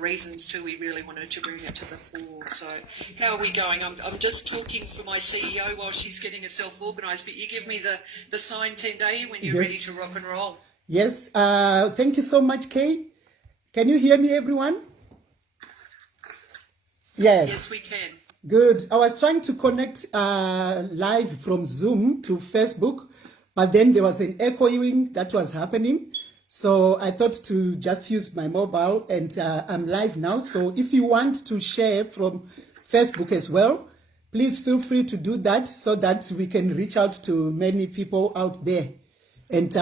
reasons too we really wanted to bring it to the fore. So how are we going? I'm just talking for my CEO while she's getting herself organised, but you give me the sign, Tendayi, when you're ready to rock and roll. Yes, thank you so much, Kay. Can you hear me, everyone? Yes, we can. Good. I was trying to connect live from Zoom to Facebook, but then there was an echoing that was happening. So I thought to just use my mobile, and I'm live now. So if you want to share from Facebook as well, please feel free to do that so that we can reach out to many people out there. And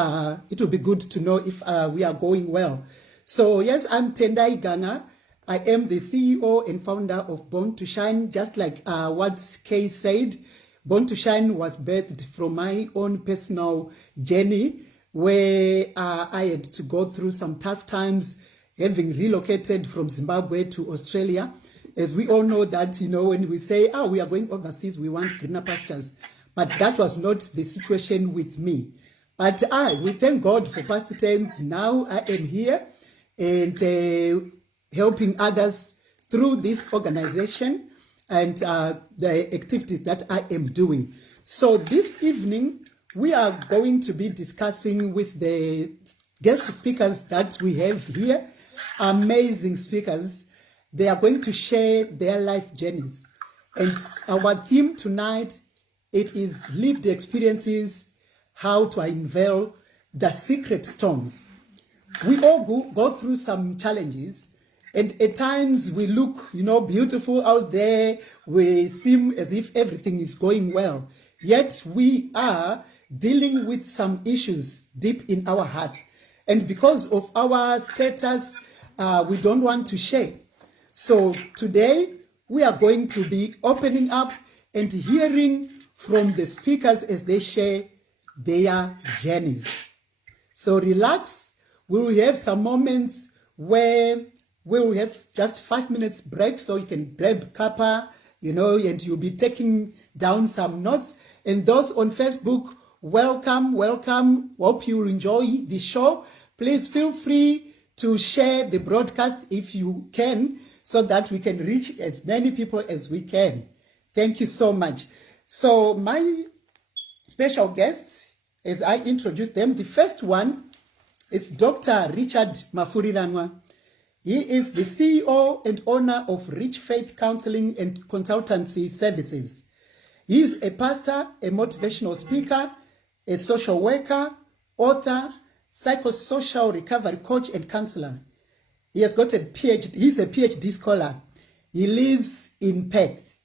it will be good to know if we are going well. So yes, I'm Tendayi Ghana. I am the CEO and founder of Born to Shine. Just like what Kay said, Born to Shine was birthed from my own personal journey, where I had to go through some tough times, having relocated from Zimbabwe to Australia. As we all know that, you know, when we say, oh, we are going overseas, we want greener pastures. But that was not the situation with me. But we thank God for past tense. Now I am here and helping others through this organization and the activities that I am doing. So this evening, we are going to be discussing with the guest speakers that we have here, amazing speakers. They are going to share their life journeys. And our theme tonight, it is lived experiences, how to unveil the secret storms. We all go through some challenges, and at times we look, you know, beautiful out there. We seem as if everything is going well. Yet we are dealing with some issues deep in our heart. And because of our status, we don't want to share. So today we are going to be opening up and hearing from the speakers as they share their journeys. So relax. We will have some moments where we will have just 5 minutes break so you can grab cuppa, you know, and you'll be taking down some notes. And those on Facebook, welcome, welcome. Hope you enjoy the show. Please feel free to share the broadcast if you can, so that we can reach as many people as we can. Thank you so much. So my special guests, as I introduce them, the first one is Dr. Richard Mafuriranwa. He is the CEO and owner of Rich Faith Counseling and Consultancy Services. He is a pastor, a motivational speaker, a social worker, author, psychosocial recovery coach, and counselor. He has got a PhD. He's a PhD scholar. He lives in Perth.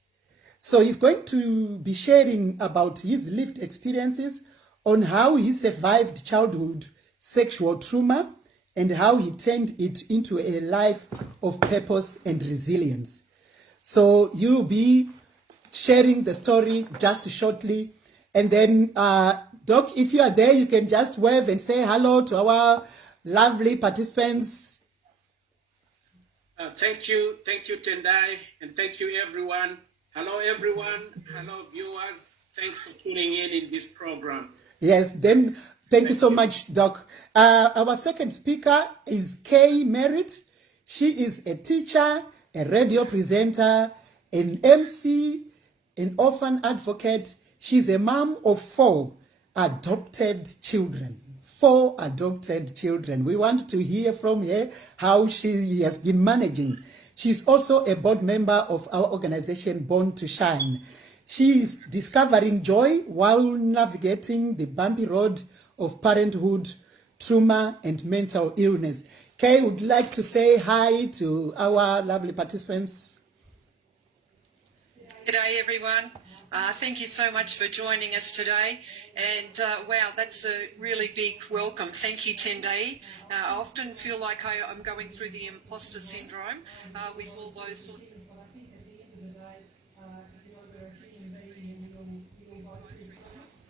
So he's going to be sharing about his lived experiences on how he survived childhood sexual trauma and how he turned it into a life of purpose and resilience. So you'll be sharing the story just shortly. And then, Doc, if you are there, you can just wave and say hello to our lovely participants. Thank you, Tendayi, and thank you, everyone. Hello, everyone. Hello, viewers. Thanks for tuning in this program. Yes, then thank you so much, Doc. Our second speaker is Kay Merritt. She is a teacher, a radio presenter, an MC, an orphan advocate. She's a mom of 4 adopted children. 4 adopted children. We want to hear from her how she has been managing. She's also a board member of our organization, Born to Shine. She is discovering joy while navigating the bumpy road of parenthood, trauma, and mental illness. Kay would like to say hi to our lovely participants. Good day, everyone. Thank you so much for joining us today. And wow, that's a really big welcome. Thank you, Tendayi. I often feel like I'm going through the imposter syndrome with all those sorts of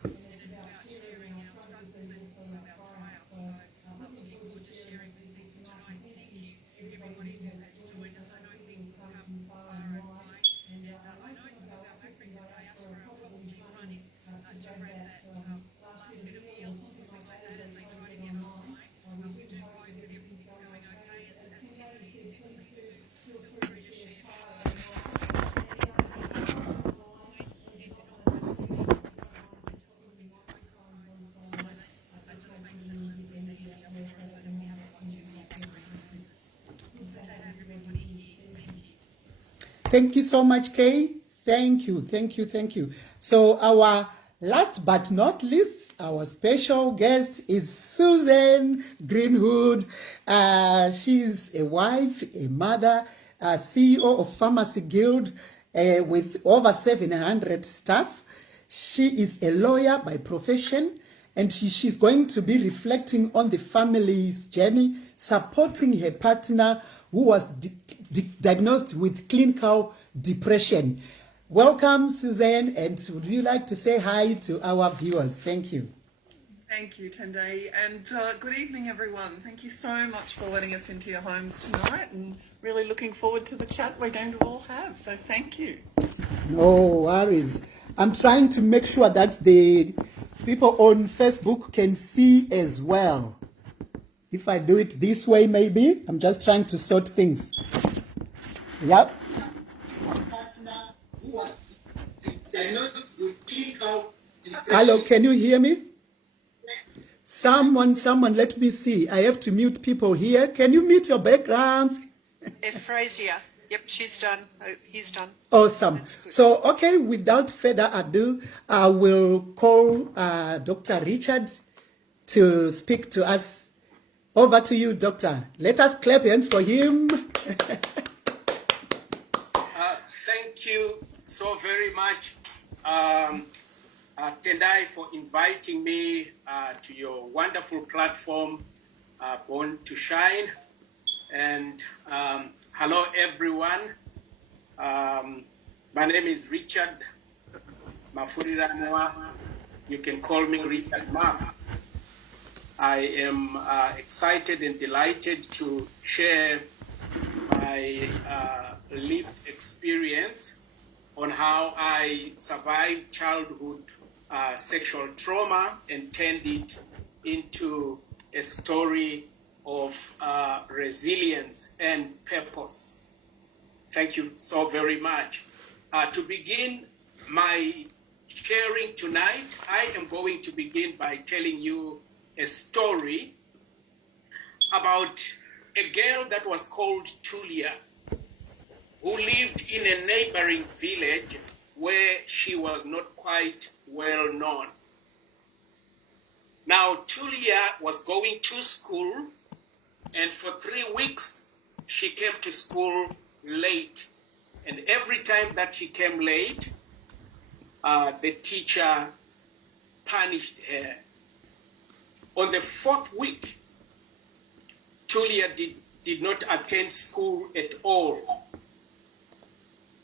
and it's about sharing our struggles and also our triumphs. So I'm looking forward to sharing with people tonight. Thank you, everybody who has joined us. I know people come from far and wide, and I know some of our African diaspora are probably running to grab that last bit of meal or something like that as they try to get online. We do hope that everything's going okay. As Tendayi said, please do Thank you so much, Kay. Thank you, thank you, thank you. So our last but not least, our special guest is Suzanne Greenwood. She's a wife, a mother, a CEO of Pharmacy Guild with over 700 staff. She is a lawyer by profession, and she's going to be reflecting on the family's journey, supporting her partner who was diagnosed with clinical depression. Welcome, Suzanne, and would you like to say hi to our viewers? Thank you. Thank you, Tendayi, and good evening, everyone. Thank you so much for letting us into your homes tonight, and really looking forward to the chat we're going to all have, so thank you. No worries. I'm trying to make sure that the people on Facebook can see as well. If I do it this way, maybe. I'm just trying to sort things. Yep. Hello, can you hear me? Someone, let me see. I have to mute people here. Can you mute your backgrounds? Ephrasia. Yep, she's done. Oh, he's done. Awesome. So, okay, without further ado, I will call Dr. Richard to speak to us. Over to you, Doctor. Let us clap hands for him. Thank you so very much, Tendayi, for inviting me to your wonderful platform, Born to Shine. And hello, everyone. My name is Richard Mafuriramwa. You can call me Richard Maf. I am excited and delighted to share my lived experience on how I survived childhood sexual trauma and turned it into a story of resilience and purpose. Thank you so very much. To begin my sharing tonight, I am going to begin by telling you a story about a girl that was called Tulia, who lived in a neighboring village where she was not quite well known. Now, Tulia was going to school, and for 3 weeks, she came to school late. And every time that she came late, the teacher punished her. On the 4th week, Tulia did not attend school at all.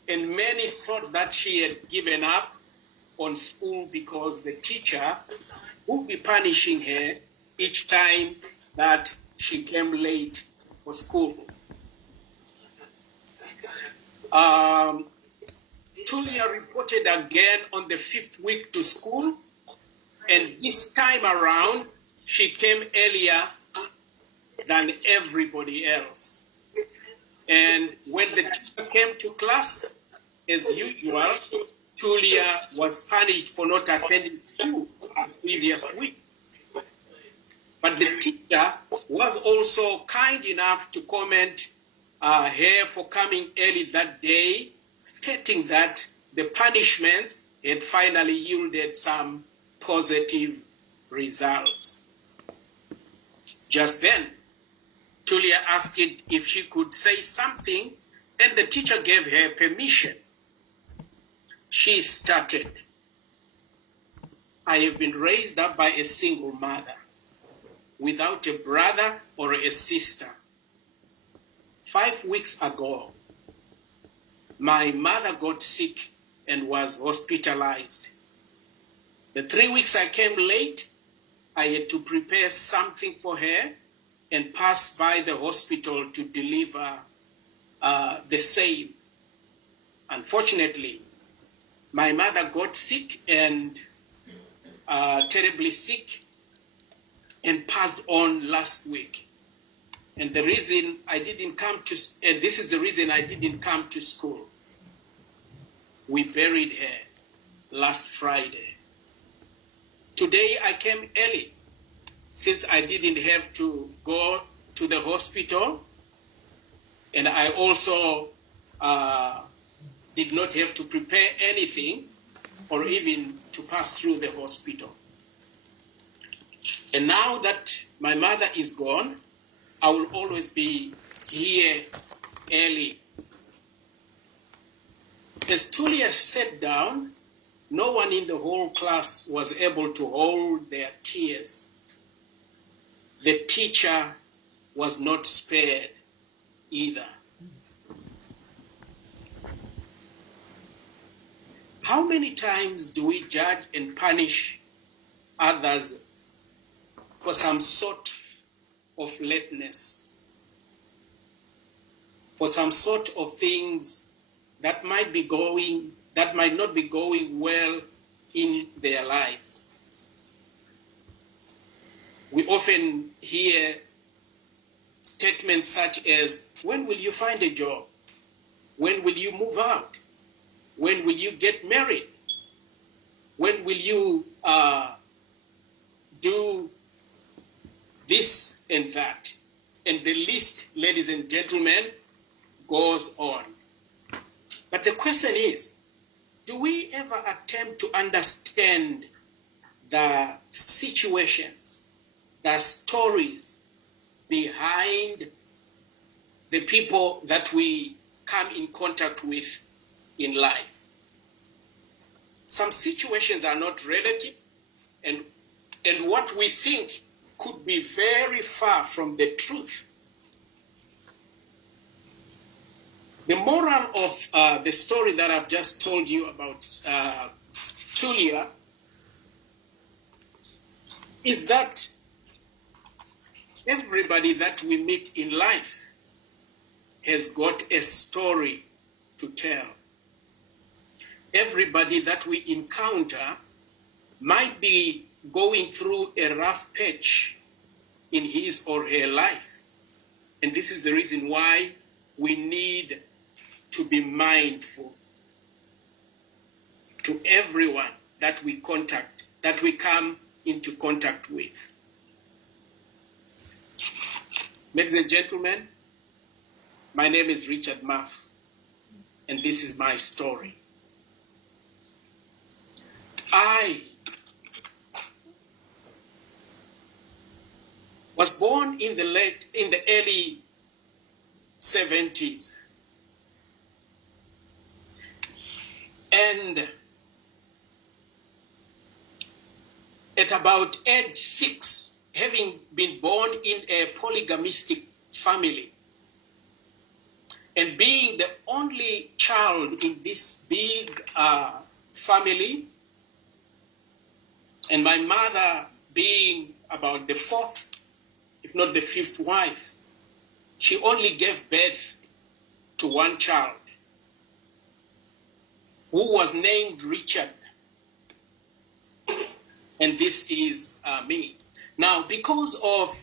And many thought that she had given up on school because the teacher would be punishing her each time that she came late for school. Tulia reported again on the 5th week to school, and this time around, she came earlier than everybody else. And when the teacher came to class, as usual, Tulia was punished for not attending school the previous week. But the teacher was also kind enough to comment her for coming early that day, stating that the punishments had finally yielded some positive results. Just then, Tulia asked if she could say something, and the teacher gave her permission. She started. I have been raised up by a single mother, without a brother or a sister. 5 weeks ago, my mother got sick and was hospitalized. The 3 weeks I came late, I had to prepare something for her and pass by the hospital to deliver the same. Unfortunately, my mother got sick and terribly sick and passed on last week. And the reason I didn't come to, and this is the reason I didn't come to school. We buried her last Friday. Today I came early since I didn't have to go to the hospital, and I also did not have to prepare anything or even to pass through the hospital. And now that my mother is gone, I will always be here early. As Tulia sat down, no one in the whole class was able to hold their tears. The teacher was not spared either. How many times do we judge and punish others for some sort of lateness, for some sort of things that might not be going well in their lives? We often hear statements such as, when will you find a job? When will you move out? When will you get married? When will you do this and that? And the list, ladies and gentlemen, goes on. But the question is, do we ever attempt to understand the situations, the stories behind the people that we come in contact with in life? Some situations are not relative, and what we think could be very far from the truth. The moral of the story that I've just told you about Tulia is that everybody that we meet in life has got a story to tell. Everybody that we encounter might be going through a rough patch in his or her life. And this is the reason why we need to be mindful to everyone that we contact, that we come into contact with. Ladies and gentlemen, my name is Richard Muff, and this is my story. I was born in the early 70s. And at about age 6, having been born in a polygamistic family, and being the only child in this big family, and my mother being about the 4th, if not the 5th wife, she only gave birth to one child, who was named Richard. And this is me. Now, because of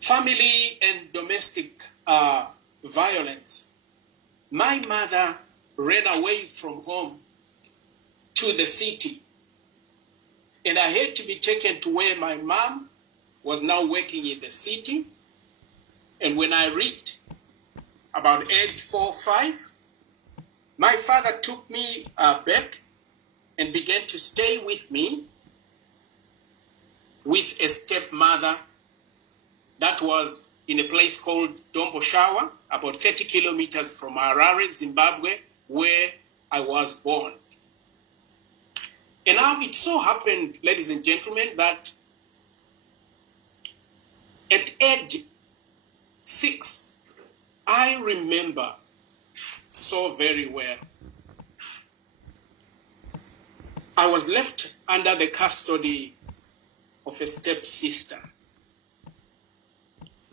family and domestic violence, my mother ran away from home to the city. And I had to be taken to where my mom was now working in the city. And when I reached about age 4 or 5, my father took me back and began to stay with me with a stepmother that was in a place called Domboshawa, about 30 kilometers from Harare, Zimbabwe, where I was born. And now it so happened, ladies and gentlemen, that at age 6, I remember so very well, I was left under the custody of a stepsister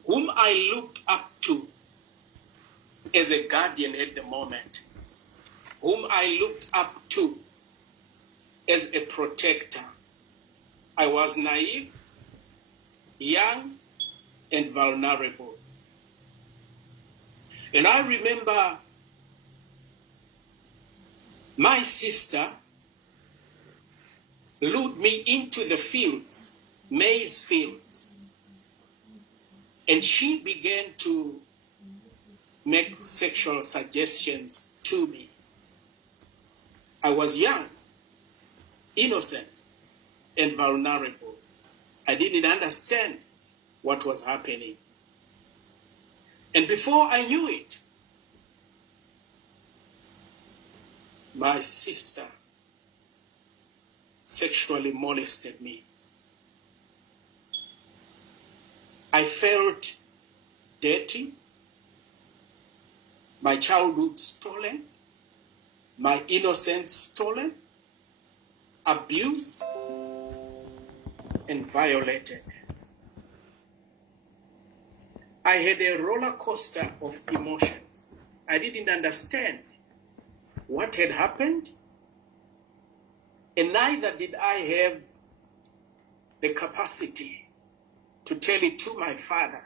whom I looked up to as a guardian at the moment, whom I looked up to as a protector. I was naive, young, and vulnerable. And I remember my sister lured me into the fields, maize fields, and she began to make sexual suggestions to me. I was young, innocent, and vulnerable. I didn't understand what was happening. And before I knew it, my sister sexually molested me. I felt dirty, my childhood stolen, my innocence stolen, abused, and violated. I had a roller coaster of emotions. I didn't understand what had happened, and neither did I have the capacity to tell it to my father,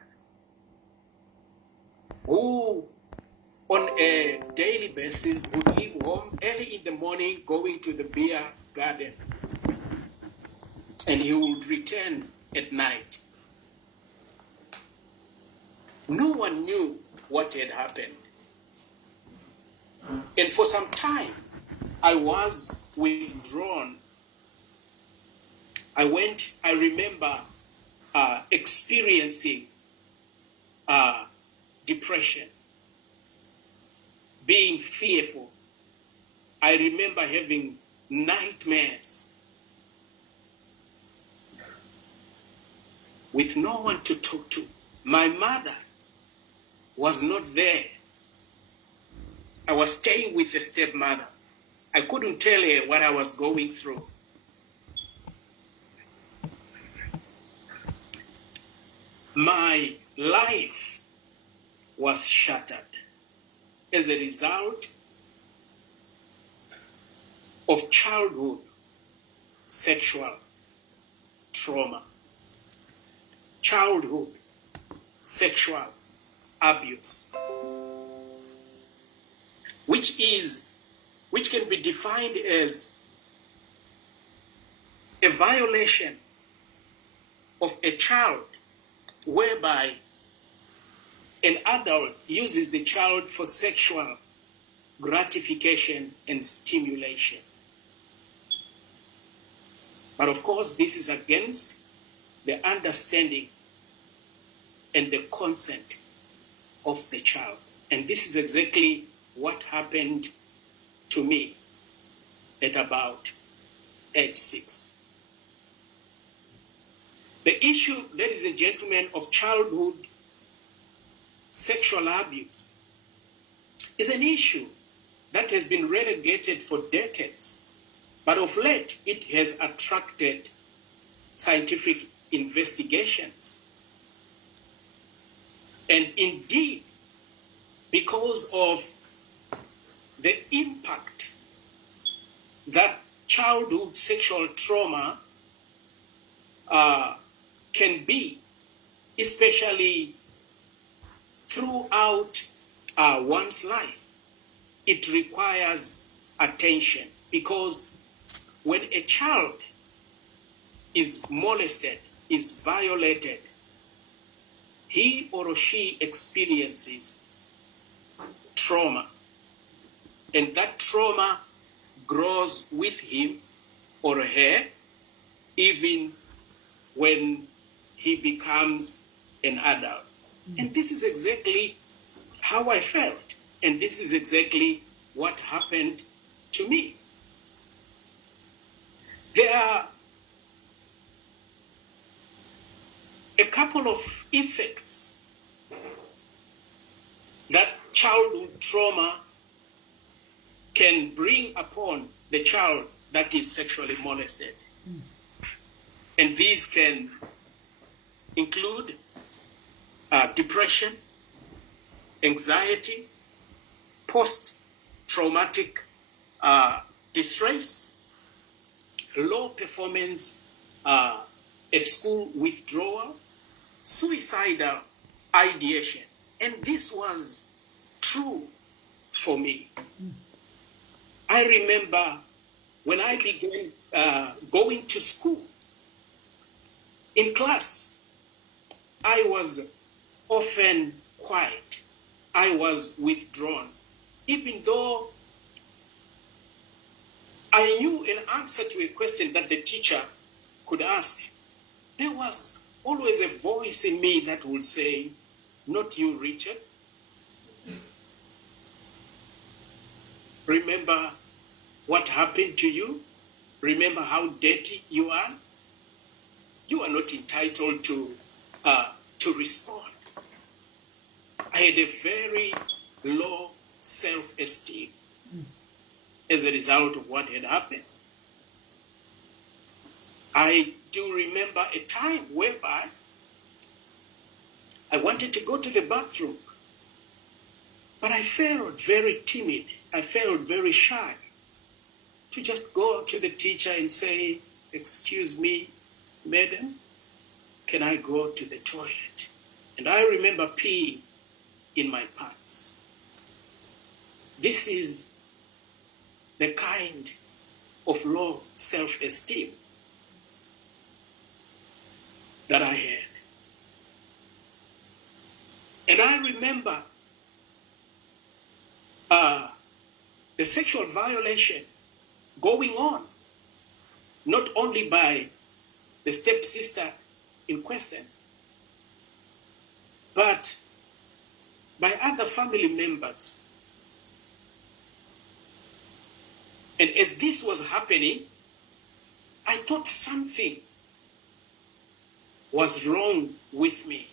who on a daily basis would leave home early in the morning going to the beer garden, and he would return at night. No one knew what had happened. And for some time, I was withdrawn. I remember experiencing depression, being fearful. I remember having nightmares with no one to talk to. My mother was not there. I was staying with a stepmother. I couldn't tell her what I was going through. My life was shattered as a result of childhood sexual trauma, childhood sexual abuse, which can be defined as a violation of a child whereby an adult uses the child for sexual gratification and stimulation. But of course, this is against the understanding and the consent of the child. And this is exactly what happened to me at about age 6. The issue, ladies and gentlemen, of childhood sexual abuse is an issue that has been relegated for decades, but of late it has attracted scientific investigations. And indeed, because of the impact that childhood sexual trauma can be, especially throughout one's life, it requires attention, because when a child is molested, is violated, he or she experiences trauma, and that trauma grows with him or her even when he becomes an adult. And this is exactly how I felt, and this is exactly what happened to me. There are a couple of effects that childhood trauma can bring upon the child that is sexually molested. And these can include depression, anxiety, post-traumatic distress, low performance at school withdrawal, suicidal ideation. And this was true for me. I remember when I began going to school, in class, I was often quiet. I was withdrawn, even though I knew an answer to a question that the teacher could ask. There was always a voice in me that would say, not you, Richard. Remember what happened to you? Remember how dirty you are? You are not entitled to respond. I had a very low self-esteem as a result of what had happened. I do remember a time whereby I wanted to go to the bathroom, but I felt very timid. I felt very shy to just go up to the teacher and say, excuse me, madam, can I go to the toilet? And I remember peeing in my pants. This is the kind of low self-esteem that I had. And I remember the sexual violation going on, not only by the stepsister in question, but by other family members. And as this was happening, I thought something was wrong with me.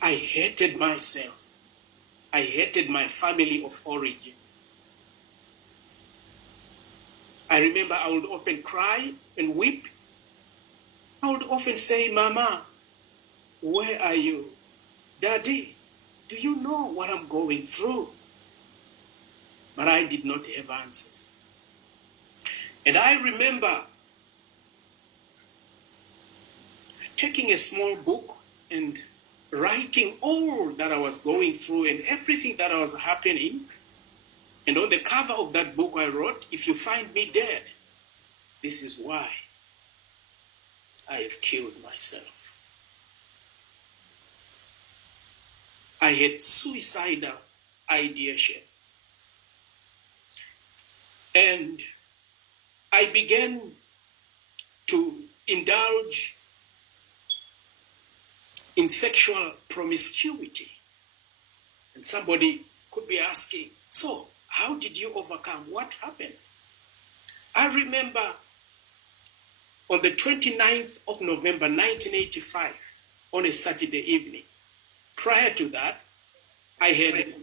I hated myself. I hated my family of origin. I remember I would often cry and weep. I would often say, Mama, where are you? Daddy, do you know what I'm going through? But I did not have answers. And I remember taking a small book and writing all that I was going through and everything that was happening. And on the cover of that book I wrote, if you find me dead, this is why I have killed myself. I had suicidal ideation. And I began to indulge in sexual promiscuity. And somebody could be asking, so how did you overcome? What happened? I remember on the 29th of November, 1985, on a Saturday evening. Prior to that, I had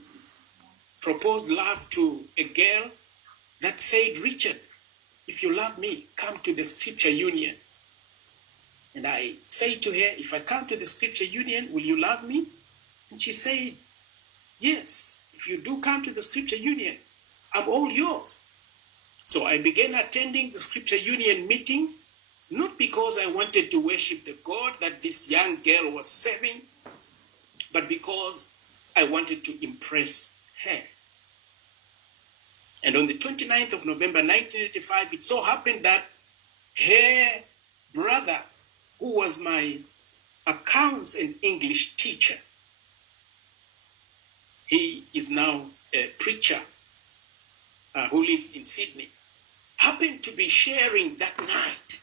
proposed love to a girl that said, Richard, if you love me, come to the Scripture Union. And I said to her, if I come to the Scripture Union, will you love me? And she said, yes, if you do come to the Scripture Union, I'm all yours. So I began attending the Scripture Union meetings, not because I wanted to worship the God that this young girl was serving, but because I wanted to impress her. And on the 29th of November, 1985, it so happened that her brother, who was my accounts and English teacher, he is now a preacher who lives in Sydney, happened to be sharing that night.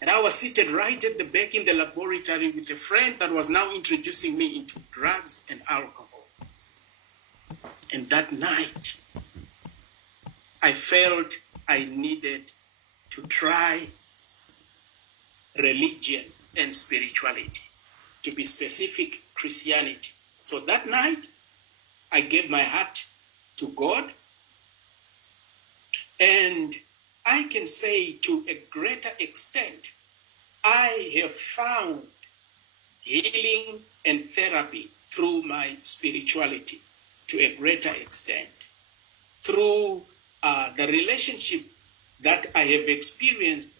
And I was seated right at the back in the laboratory with a friend that was now introducing me into drugs and alcohol. And that night, I felt I needed to try religion and spirituality, to be specific, Christianity. So that night, I gave my heart to God, and I can say to a greater extent, I have found healing and therapy through my spirituality to a greater extent, through the relationship that I have experienced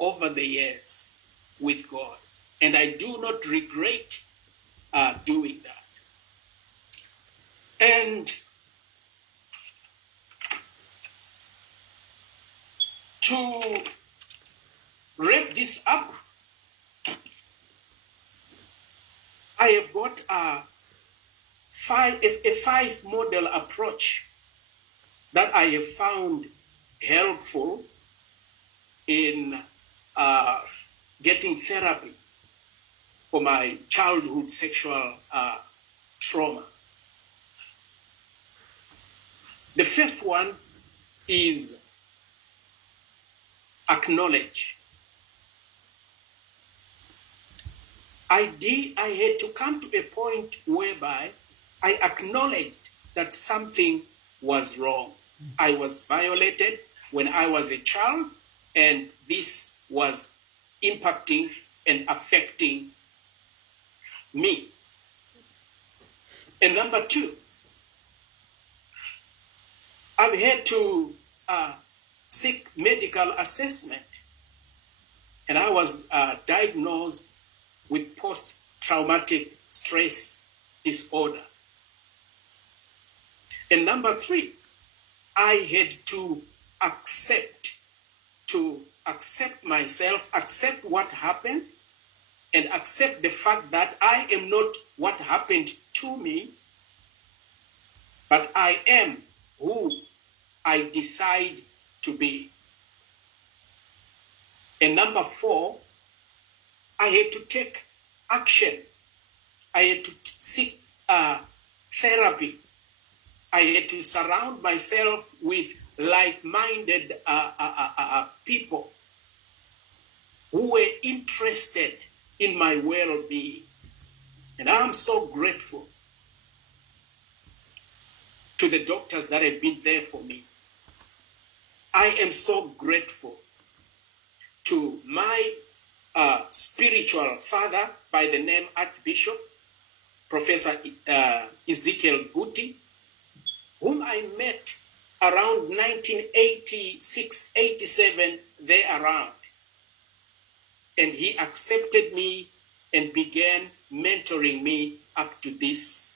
over the years with God. And I do not regret doing that. And to wrap this up, I have got five model approach that I have found helpful in getting therapy for my childhood sexual trauma. The first one is acknowledge. I had to come to a point whereby I acknowledged that something was wrong. I was violated when I was a child, and this was impacting and affecting me. And number two, I've had to seek medical assessment, and I was diagnosed with post-traumatic stress disorder. And number three, I had to accept myself, accept what happened, and accept the fact that I am not what happened to me, but I am who I decide to be. And number four, I had to take action. I had to seek therapy. I had to surround myself with like-minded people who were interested in my well-being. And I'm so grateful to the doctors that have been there for me. I am so grateful to my spiritual father by the name Archbishop, Professor Ezekiel Guti, whom I met around 1986, 87, there around. And he accepted me and began mentoring me up to this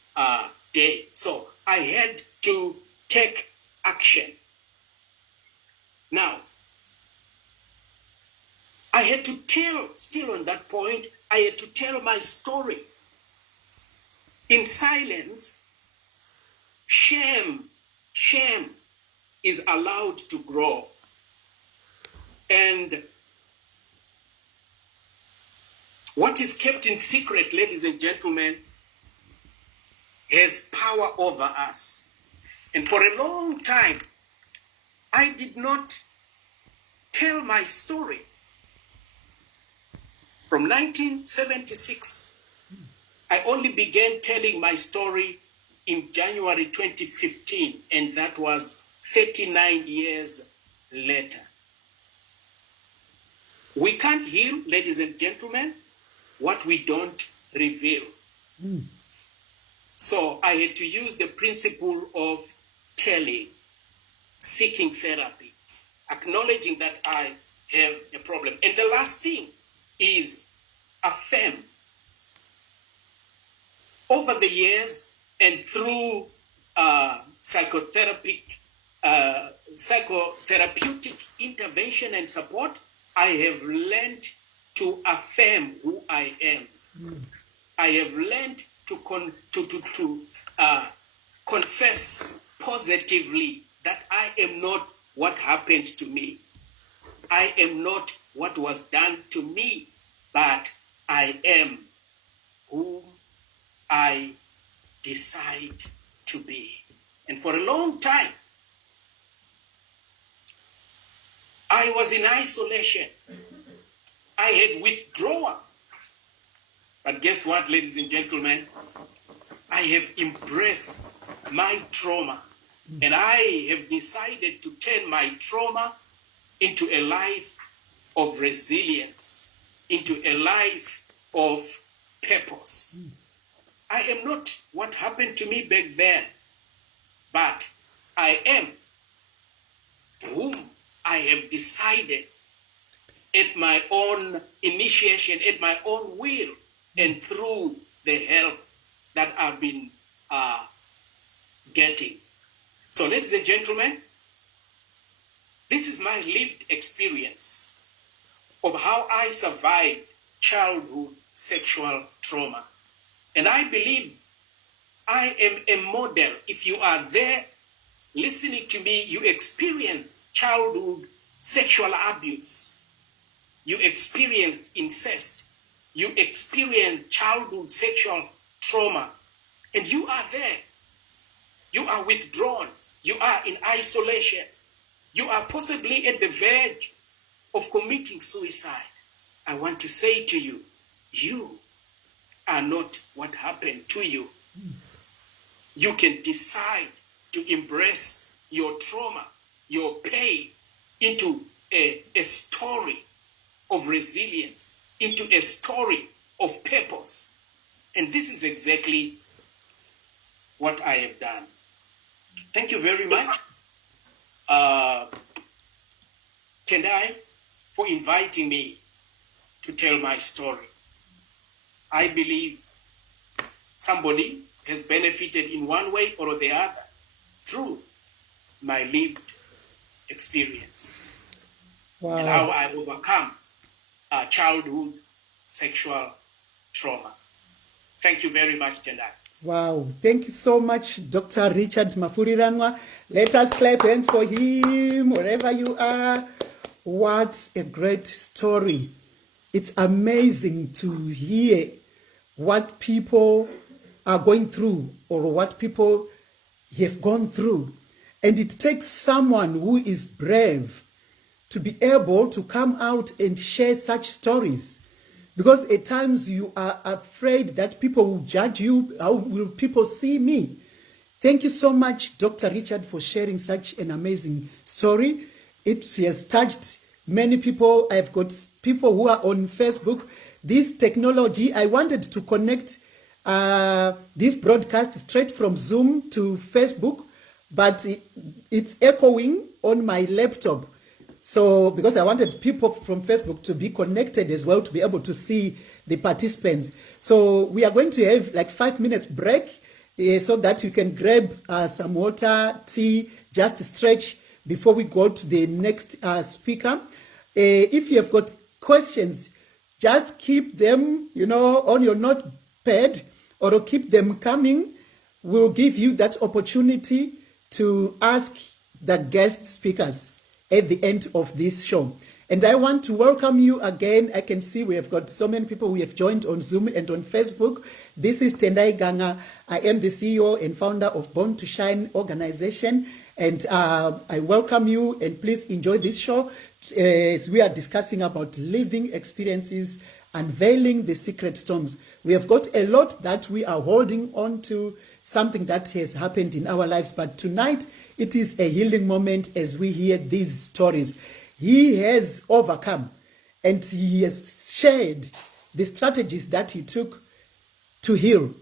day. So I had to take action. Now, I had to tell, still on that point, I had to tell my story. In silence, shame is allowed to grow. And what is kept in secret, ladies and gentlemen, has power over us. And for a long time, I did not tell my story. From 1976, I only began telling my story in January 2015, and that was 39 years later. We can't heal, ladies and gentlemen, what we don't reveal. So I had to use the principle of telling, seeking therapy, acknowledging that I have a problem. And the last thing is affirm. Over the years and through psychotherapeutic intervention and support, I have learned to affirm who I am. I have learned to confess positively that I am not what happened to me. I am not what was done to me, but I am whom I decide to be. And for a long time, I was in isolation. I had withdrawal. But guess what, ladies and gentlemen? I have embraced my trauma. And I have decided to turn my trauma into a life of resilience, into a life of purpose. I am not what happened to me back then, but I am whom I have decided at my own initiation, at my own will, and through the help that I've been getting. So, ladies and gentlemen, this is my lived experience of how I survived childhood sexual trauma. And I believe I am a model. If you are there listening to me, you experience childhood sexual abuse, you experienced incest, you experienced childhood sexual trauma, and you are there. You are withdrawn. You are in isolation. You are possibly at the verge of committing suicide. I want to say to you, you are not what happened to you. You can decide to embrace your trauma, your pain, into a story of resilience, into a story of purpose. And this is exactly what I have done. Thank you very much, Tendayi, for inviting me to tell my story. I believe somebody has benefited in one way or the other through my lived experience. Wow. And how I overcome childhood sexual trauma. Thank you very much, Tendayi. Wow, thank you so much, Dr. Richard Mafuriranwa. Let us clap hands for him, wherever you are. What a great story. It's amazing to hear what people are going through or what people have gone through. And it takes someone who is brave to be able to come out and share such stories. Because at times you are afraid that people will judge you. How will people see me? Thank you so much, Dr. Richard, for sharing such an amazing story. It has touched many people. I've got people who are on Facebook. This technology, I wanted to connect this broadcast straight from Zoom to Facebook, but it's echoing on my laptop. So, because I wanted people from Facebook to be connected as well, to be able to see the participants. So, we are going to have like 5 minutes break so that you can grab some water, tea, just stretch before we go to the next speaker. If you have got questions, just keep them, on your notepad or keep them coming. We'll give you that opportunity to ask the guest speakers at the end of this show. And I want to welcome you again. I can see we have got so many people who have joined on Zoom and on Facebook. This is Tendayi Ganga. I am the CEO and founder of Born to Shine organization. And I welcome you, and please enjoy this show as we are discussing about living experiences, unveiling the secret storms. We have got a lot that we are holding on to, something that has happened in our lives. But tonight, it is a healing moment as we hear these stories. He has overcome, and he has shared the strategies that he took to heal.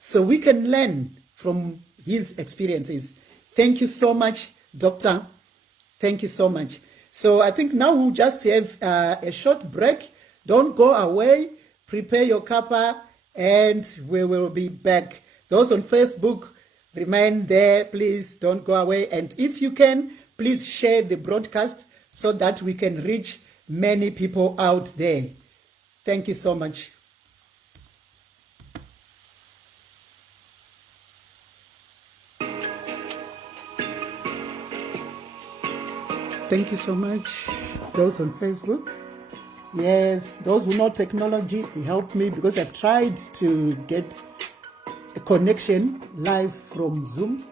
So we can learn from his experiences. Thank you so much, Doctor. Thank you so much. So I think now we'll just have a short break. Don't go away. Prepare your cuppa, and we will be back. Those on Facebook, remain there. Please don't go away. And if you can, please share the broadcast so that we can reach many people out there. Thank you so much. Thank you so much, those on Facebook. Yes, those who know technology, help me, because I've tried to get a connection live from Zoom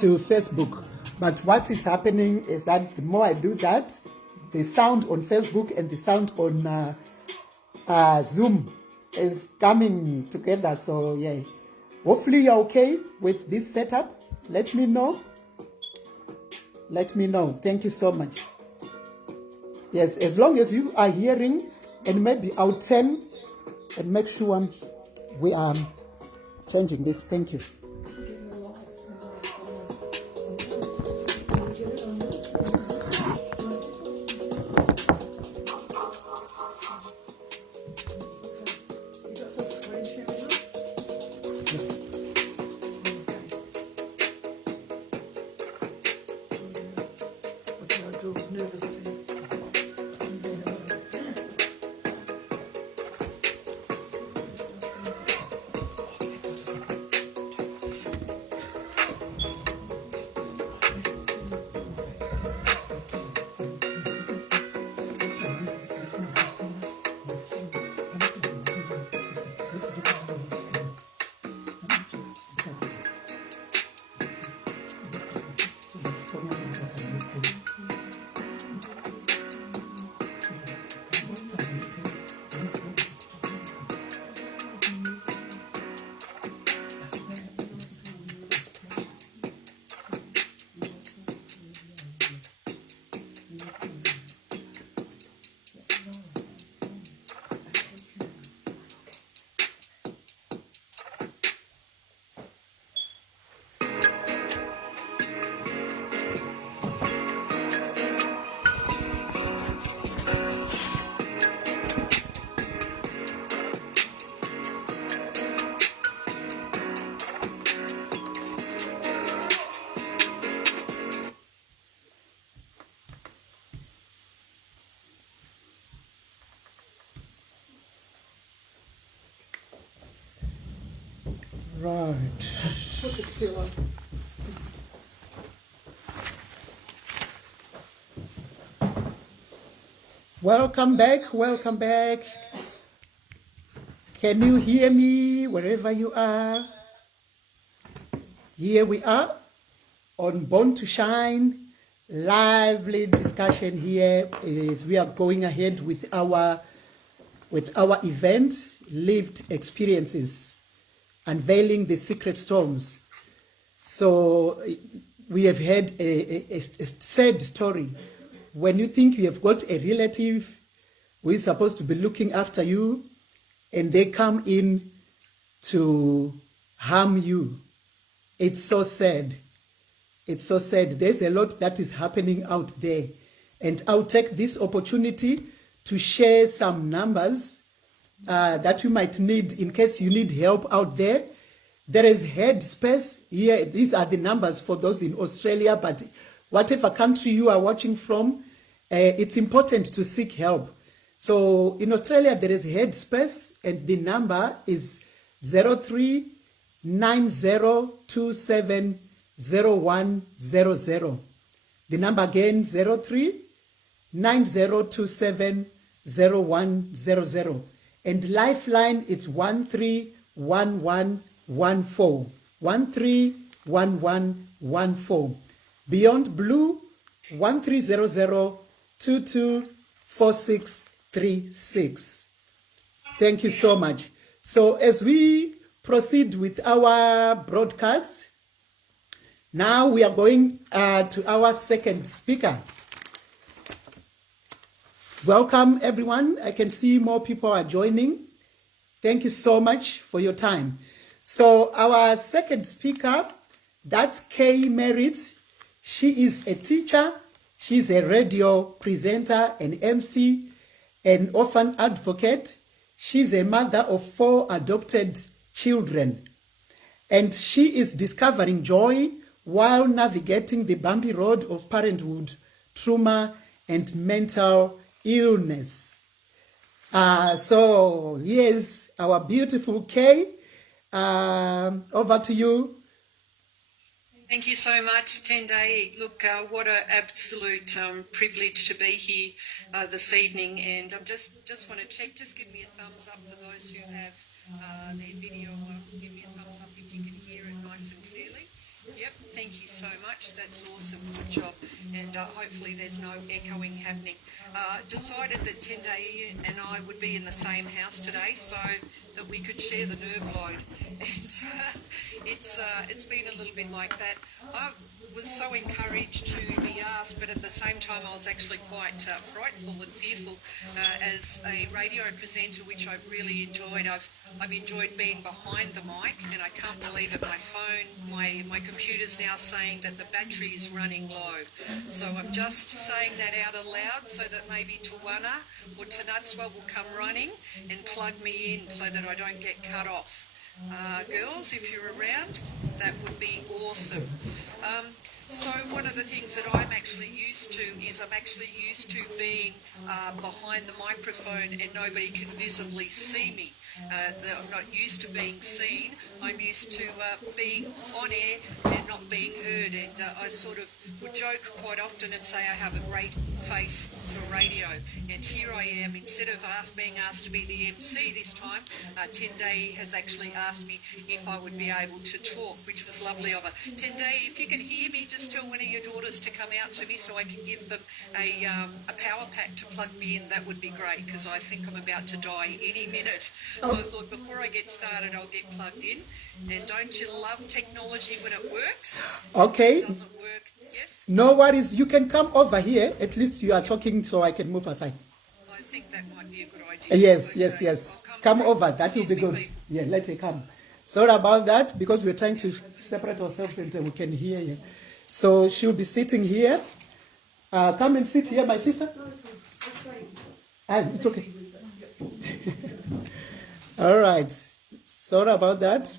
to Facebook. But what is happening is that the more I do that, the sound on Facebook and the sound on Zoom is coming together. So yeah, hopefully you're okay with this setup. Let me know. Let me know. Thank you so much. Yes, as long as you are hearing, and maybe I'll turn and make sure we are changing this. Thank you. Put the pillow. Welcome back, welcome back. Can you hear me wherever you are? Here we are on Born to Shine. Lively discussion here as we are going ahead with our event, Lived Experiences, Unveiling the Secret Storms. So we have had a sad story. When you think you have got a relative who is supposed to be looking after you and they come in to harm you, it's so sad. It's so sad. There's a lot that is happening out there. And I'll take this opportunity to share some numbers that you might need in case you need help out there. There is Headspace here. These are the numbers for those in Australia, but whatever country you are watching from, it's important to seek help. So in Australia, there is Headspace, and the number is 0390270100. The number again, 0390270100. And Lifeline, it's 131114. 131114. Beyond Blue, 1300224636. Thank you so much. So as we proceed with our broadcast, now we are going to our second speaker. Welcome, everyone. I can see more people are joining. Thank you so much for your time. So our second speaker, that's Kay Merritt. She is a teacher. She's a radio presenter, an MC, an orphan advocate. She's a mother of 4 adopted children. And she is discovering joy while navigating the bumpy road of parenthood, trauma, and mental illness. So here's our beautiful Kay. Over to you. Thank you so much, Tendayi. Look, what an absolute privilege to be here this evening. And I just want to check, just give me a thumbs up for those who have their video on. Give me a thumbs up if you can hear it nice and clearly. Yep, thank you so much. That's awesome. Good job. And hopefully there's no echoing happening. Decided that Tendayi and I would be in the same house today so that we could share the nerve load. And it's been a little bit like that. I was so encouraged to be asked, but at the same time I was actually quite frightful and fearful as a radio presenter, which I've really enjoyed. I've enjoyed being behind the mic, and I can't believe it. My phone, my computer's now saying that the battery is running low. So I'm just saying that out aloud so that maybe Tawana or Tanatswa will come running and plug me in so that I don't get cut off. Girls, if you're around, that would be awesome. So one of the things that I'm actually used to is I'm actually used to being behind the microphone and nobody can visibly see me. I'm not used to being seen. I'm used to being on air and not being heard. And I sort of would joke quite often and say I have a great face for radio. And here I am, instead of being asked to be the MC this time, Tendayi has actually asked me if I would be able to talk, which was lovely of her. Tendayi, if you can hear me, just tell one of your daughters to come out to me so I can give them a power pack to plug me in. That would be great, because I think I'm about to die any minute. So I thought before I get started, I'll get plugged in. And don't you love technology when it works? Okay. It doesn't work. Yes? No worries. You can come over here. At least you are talking so I can move aside. I think that might be a good idea. Yes, Okay. yes. Come over. That will be good. Pete. Yeah, let her come. Sorry about that, because we're trying to separate ourselves and we can hear you. So she'll be sitting here. Come and sit here, my sister. It's okay. All right. Sorry about that.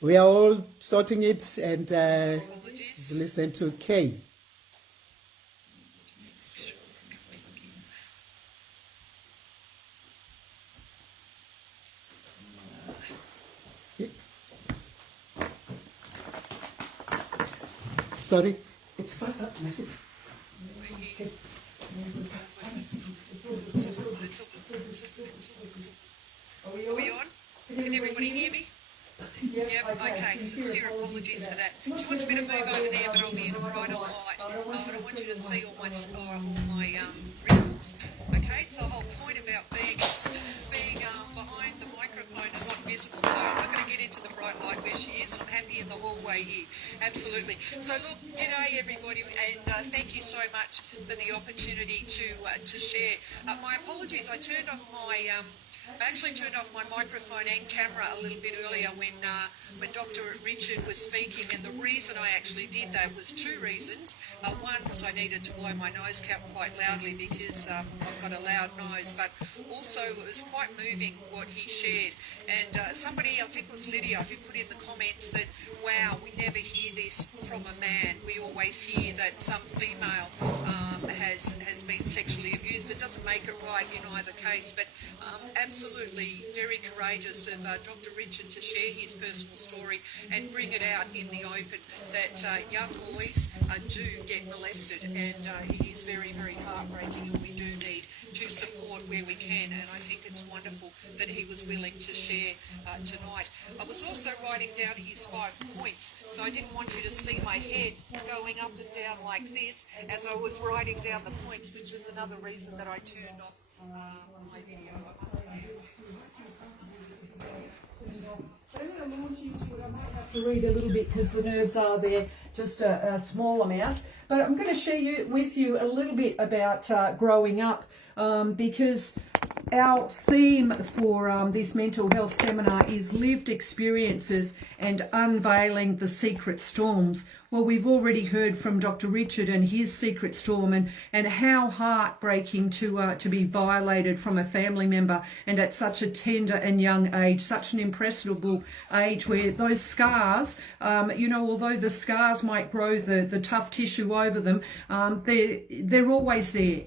We are all sorting it, and Apologies. listen to Kay. Just make sure I can plug in. Sorry. It's faster, my sister. Okay. Are we on? Can everybody hear me? Yep, okay, sincere apologies for that. She wants me to move over there, but I'll be in a brighter light. I don't want you to see all my wrinkles. Okay, so the whole point about being behind the microphone and not visible. So I'm not going to get into the bright light where she is. I'm happy in the hallway here. Absolutely. So look, g'day everybody, and thank you so much for the opportunity to share. My apologies. I actually turned off my microphone and camera a little bit earlier when Dr. Richard was speaking, and the reason I actually did that was two reasons. One was I needed to blow my nose cap quite loudly because I've got a loud nose, but also it was quite moving what he shared. And somebody, I think it was Lydia, who put in the comments that, wow, we never hear this from a man. We always hear that some female has been sexually abused. It doesn't make it right in either case, but absolutely very courageous of Dr. Richard to share his personal story and bring it out in the open that young boys do get molested, and it is very, very heartbreaking, and we do need to support where we can, and I think it's wonderful that he was willing to share tonight. I was also writing down his 5 points, so I didn't want you to see my head going up and down like this as I was writing down the points, which was another reason that I turned off my video, I must say. I'm going to launch into it. I might have to read a little bit because the nerves are there, just a small amount. But I'm going to share with you a little bit about growing up because our theme for this mental health seminar is lived experiences and unveiling the secret storms. Well, we've already heard from Dr. Richard and his secret storm and how heartbreaking to be violated from a family member, and at such a tender and young age, such an impressionable age where those scars, although the scars might grow the tough tissue over them, they're always there,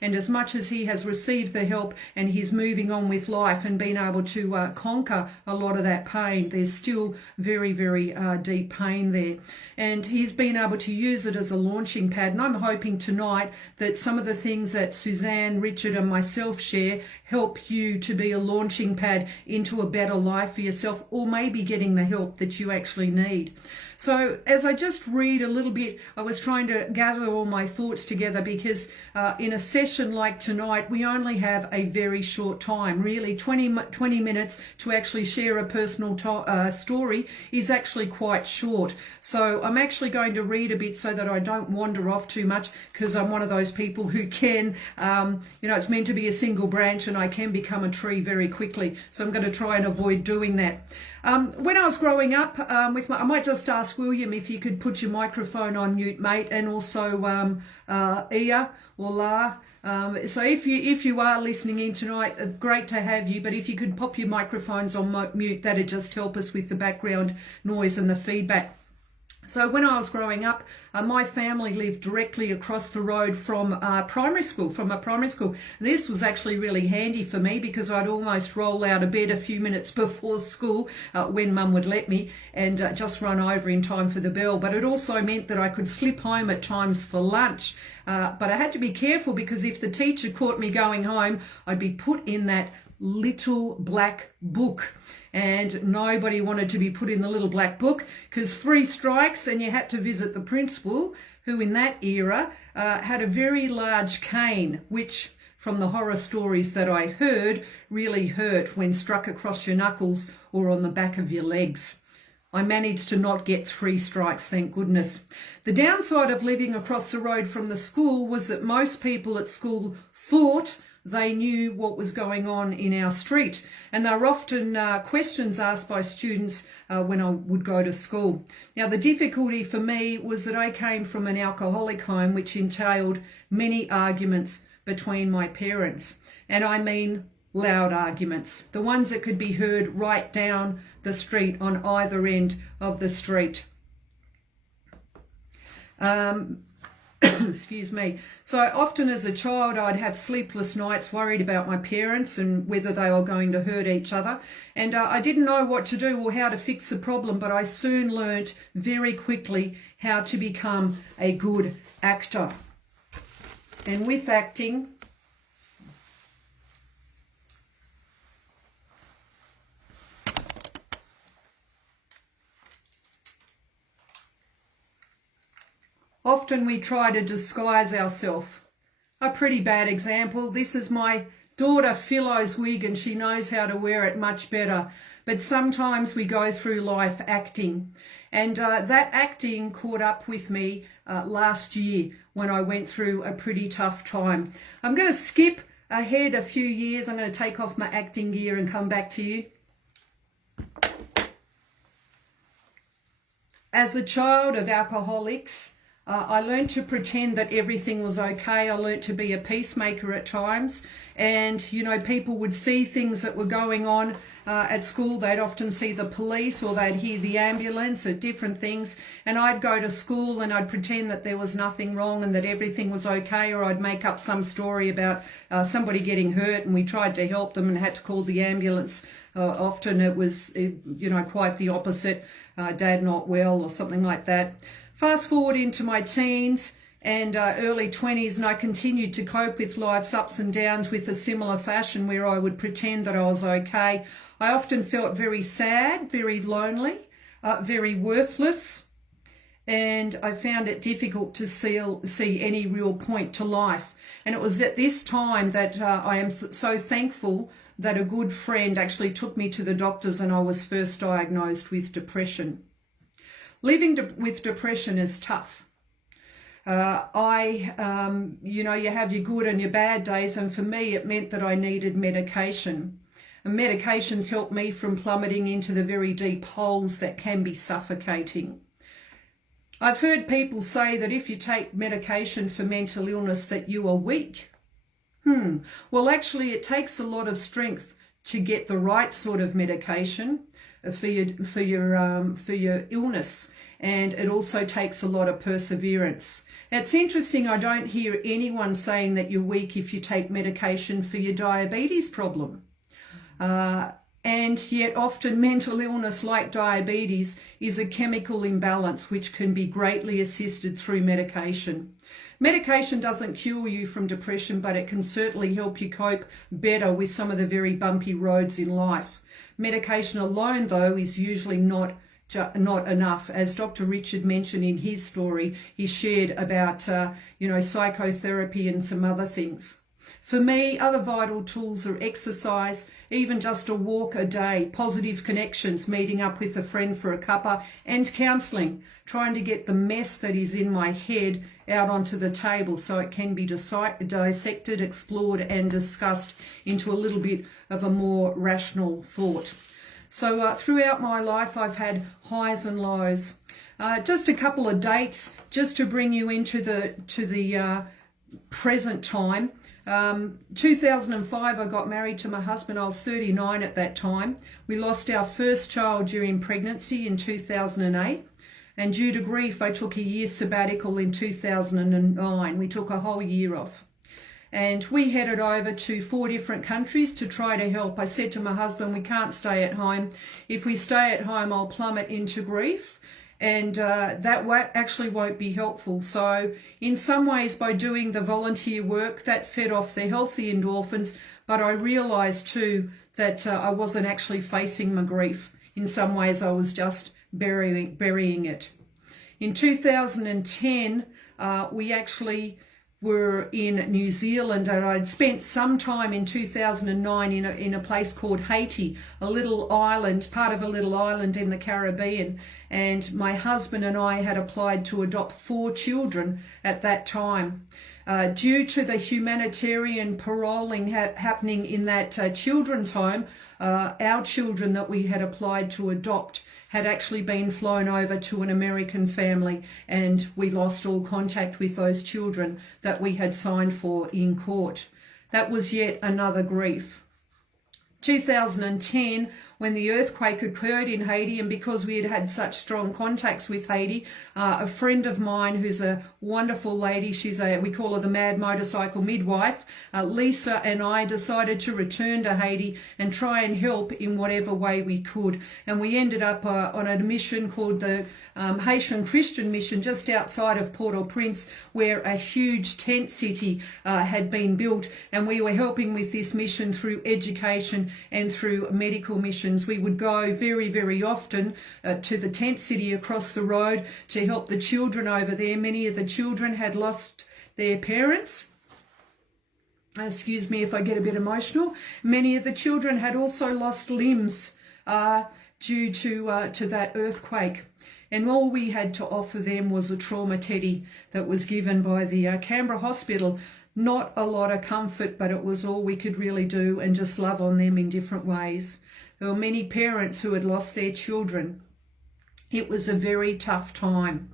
and as much as he has received the help and he's moving on with life and been able to conquer a lot of that pain, there's still very, very deep pain there. And he's been able to use it as a launching pad. And I'm hoping tonight that some of the things that Suzanne, Richard and myself share help you to be a launching pad into a better life for yourself, or maybe getting the help that you actually need. So as I just read a little bit, I was trying to gather all my thoughts together because in a session like tonight, we only have a very short time, really 20 minutes to actually share a personal story is actually quite short. So I'm actually going to read a bit so that I don't wander off too much, because I'm one of those people who can, it's meant to be a single branch and I can become a tree very quickly. So I'm going to try and avoid doing that. When I was growing up, I might just ask William if you could put your microphone on mute, mate, and also Ia or La. So if you are listening in tonight, great to have you. But if you could pop your microphones on mute, that'd just help us with the background noise and the feedback. So when I was growing up, my family lived directly across the road from a primary school. This was actually really handy for me because I'd almost roll out of bed a few minutes before school when Mum would let me, and just run over in time for the bell. But it also meant that I could slip home at times for lunch. But I had to be careful because if the teacher caught me going home, I'd be put in that little black book, and nobody wanted to be put in the little black book because 3 strikes and you had to visit the principal, who in that era had a very large cane, which from the horror stories that I heard really hurt when struck across your knuckles or on the back of your legs. I managed to not get 3 strikes, thank goodness. The downside of living across the road from the school was that most people at school thought they knew what was going on in our street, and there were often questions asked by students when I would go to school. Now, the difficulty for me was that I came from an alcoholic home, which entailed many arguments between my parents, and I mean loud arguments, the ones that could be heard right down the street on either end of the street. Excuse me. So often as a child, I'd have sleepless nights worried about my parents and whether they were going to hurt each other. And I didn't know what to do or how to fix the problem, but I soon learnt very quickly how to become a good actor. And with acting, often we try to disguise ourselves. A pretty bad example, this is my daughter Philo's wig and she knows how to wear it much better. But sometimes we go through life acting. And that acting caught up with me last year when I went through a pretty tough time. I'm going to skip ahead a few years. I'm going to take off my acting gear and come back to you. As a child of alcoholics, I learned to pretend that everything was okay. I learned to be a peacemaker at times. And, you know, people would see things that were going on at school. They'd often see the police or they'd hear the ambulance or different things. And I'd go to school and I'd pretend that there was nothing wrong and that everything was okay. Or I'd make up some story about somebody getting hurt and we tried to help them and had to call the ambulance. Often it was, you know, quite the opposite. Dad not well or something like that. Fast forward into my teens and early 20s, and I continued to cope with life's ups and downs with a similar fashion where I would pretend that I was okay. I often felt very sad, very lonely, very worthless, and I found it difficult to see any real point to life. And it was at this time that I am so thankful that a good friend actually took me to the doctors and I was first diagnosed with depression. Living with depression is tough. You know, you have your good and your bad days, and for me it meant that I needed medication. And medications help me from plummeting into the very deep holes that can be suffocating. I've heard people say that if you take medication for mental illness that you are weak. Well, actually it takes a lot of strength to get the right sort of medication for your illness, and it also takes a lot of perseverance. It's interesting, I don't hear anyone saying that you're weak if you take medication for your diabetes problem. And yet often mental illness like diabetes is a chemical imbalance which can be greatly assisted through medication. Medication doesn't cure you from depression, but it can certainly help you cope better with some of the very bumpy roads in life. Medication alone, though, is usually not enough. As Dr. Richard mentioned in his story, he shared about, psychotherapy and some other things. For me, other vital tools are exercise, even just a walk a day, positive connections, meeting up with a friend for a cuppa, and counselling, trying to get the mess that is in my head out onto the table so it can be dissected, explored and discussed into a little bit of a more rational thought. So throughout my life I've had highs and lows. Just a couple of dates just to bring you into the present time. 2005 I got married to my husband. I was 39 at that time. We lost our first child during pregnancy in 2008, and due to grief I took a year sabbatical in 2009. We took a whole year off and we headed over to 4 different countries to try to help. I said to my husband, we can't stay at home. If we stay at home I'll plummet into grief, and that actually won't be helpful. So in some ways, by doing the volunteer work, that fed off the healthy endorphins, but I realised too that I wasn't actually facing my grief. In some ways I was just burying it. In 2010 we actually were in New Zealand, and I'd spent some time in 2009 in a place called Haiti, a little island, part of a little island in the Caribbean, and my husband and I had applied to adopt 4 children at that time. Due to the humanitarian paroling happening in that children's home, our children that we had applied to adopt had actually been flown over to an American family, and we lost all contact with those children that we had signed for in court. That was yet another grief. 2010, when the earthquake occurred in Haiti, and because we had had such strong contacts with Haiti, a friend of mine who's a wonderful lady, we call her the Mad Motorcycle Midwife, Lisa, and I decided to return to Haiti and try and help in whatever way we could. And we ended up on a mission called the Haitian Christian Mission just outside of Port-au-Prince, where a huge tent city had been built, and we were helping with this mission through education and through medical missions. We would go very, very often to the tent city across the road to help the children over there. Many of the children had lost their parents. Excuse me if I get a bit emotional. Many of the children had also lost limbs due to that earthquake. And all we had to offer them was a trauma teddy that was given by the Canberra Hospital. Not a lot of comfort, but it was all we could really do, and just love on them in different ways. There were many parents who had lost their children. It was a very tough time.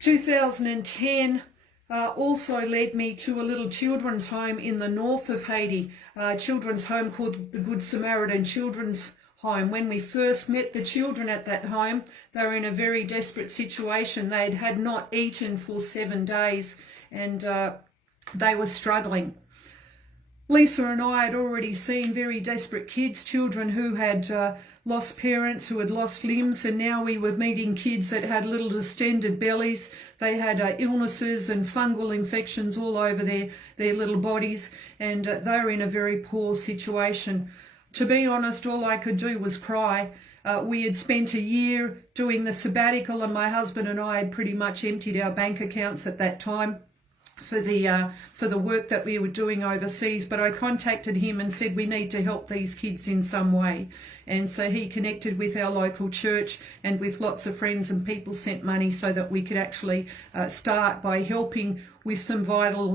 2010 also led me to a little children's home in the north of Haiti, a children's home called the Good Samaritan Children's Home. When we first met the children at that home, they were in a very desperate situation. They'd had not eaten for 7 days, and they were struggling. Lisa and I had already seen very desperate kids, children who had lost parents, who had lost limbs, and now we were meeting kids that had little distended bellies. They had illnesses and fungal infections all over their little bodies, and they were in a very poor situation. To be honest, all I could do was cry. We had spent a year doing the sabbatical, and my husband and I had pretty much emptied our bank accounts at that time for the work that we were doing overseas. But I contacted him and said, we need to help these kids in some way. And so he connected with our local church, and with lots of friends and people sent money so that we could actually start by helping with some vital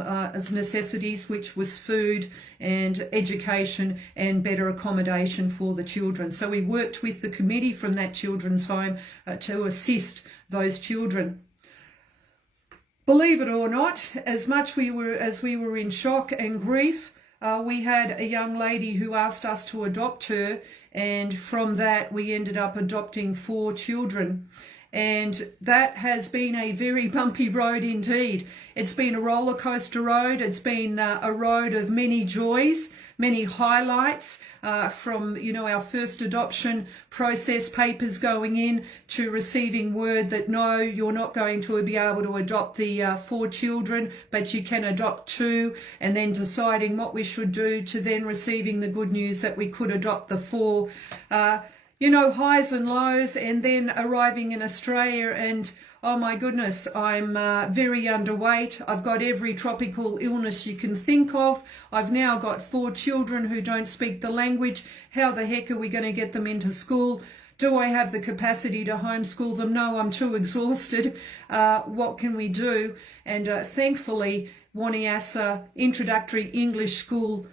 necessities, which was food and education and better accommodation for the children. So we worked with the committee from that children's home to assist those children. Believe it or not, as we were in shock and grief, we had a young lady who asked us to adopt her, and from that we ended up adopting 4 children. And that has been a very bumpy road indeed. It's been a roller coaster road. It's been a road of many joys, many highlights, from our first adoption process, papers going in, to receiving word that no, you're not going to be able to adopt the 4 children, but you can adopt 2, and then deciding what we should do, to then receiving the good news that we could adopt the 4. Highs and lows, and then arriving in Australia and, oh my goodness, I'm very underweight. I've got every tropical illness you can think of. I've now got 4 children who don't speak the language. How the heck are we going to get them into school? Do I have the capacity to homeschool them? No, I'm too exhausted. What can we do? And thankfully, Waniasa Introductory English School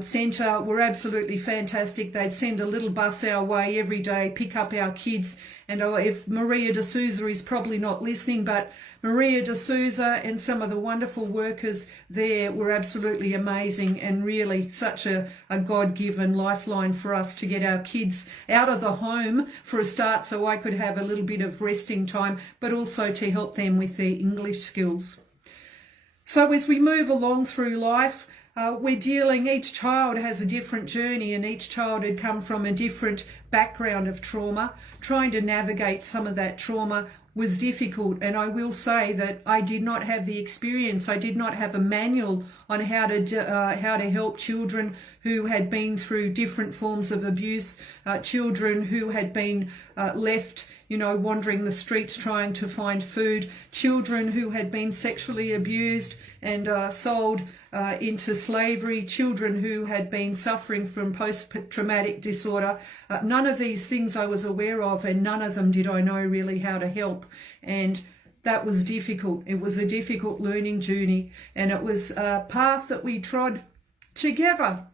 Centre were absolutely fantastic. They'd send a little bus our way every day, pick up our kids. And if Maria de Souza is probably not listening, but Maria de Souza and some of the wonderful workers there were absolutely amazing, and really such a God-given lifeline for us to get our kids out of the home for a start, so I could have a little bit of resting time, but also to help them with their English skills. So as we move along through life, each child has a different journey, and each child had come from a different background of trauma. Trying to navigate some of that trauma was difficult, and I will say that I did not have the experience. I did not have a manual on how to help children who had been through different forms of abuse, children who had been left wandering the streets trying to find food, children who had been sexually abused and sold into slavery, children who had been suffering from post-traumatic disorder. None of these things I was aware of, and none of them did I know really how to help. And that was difficult. It was a difficult learning journey, and it was a path that we trod together.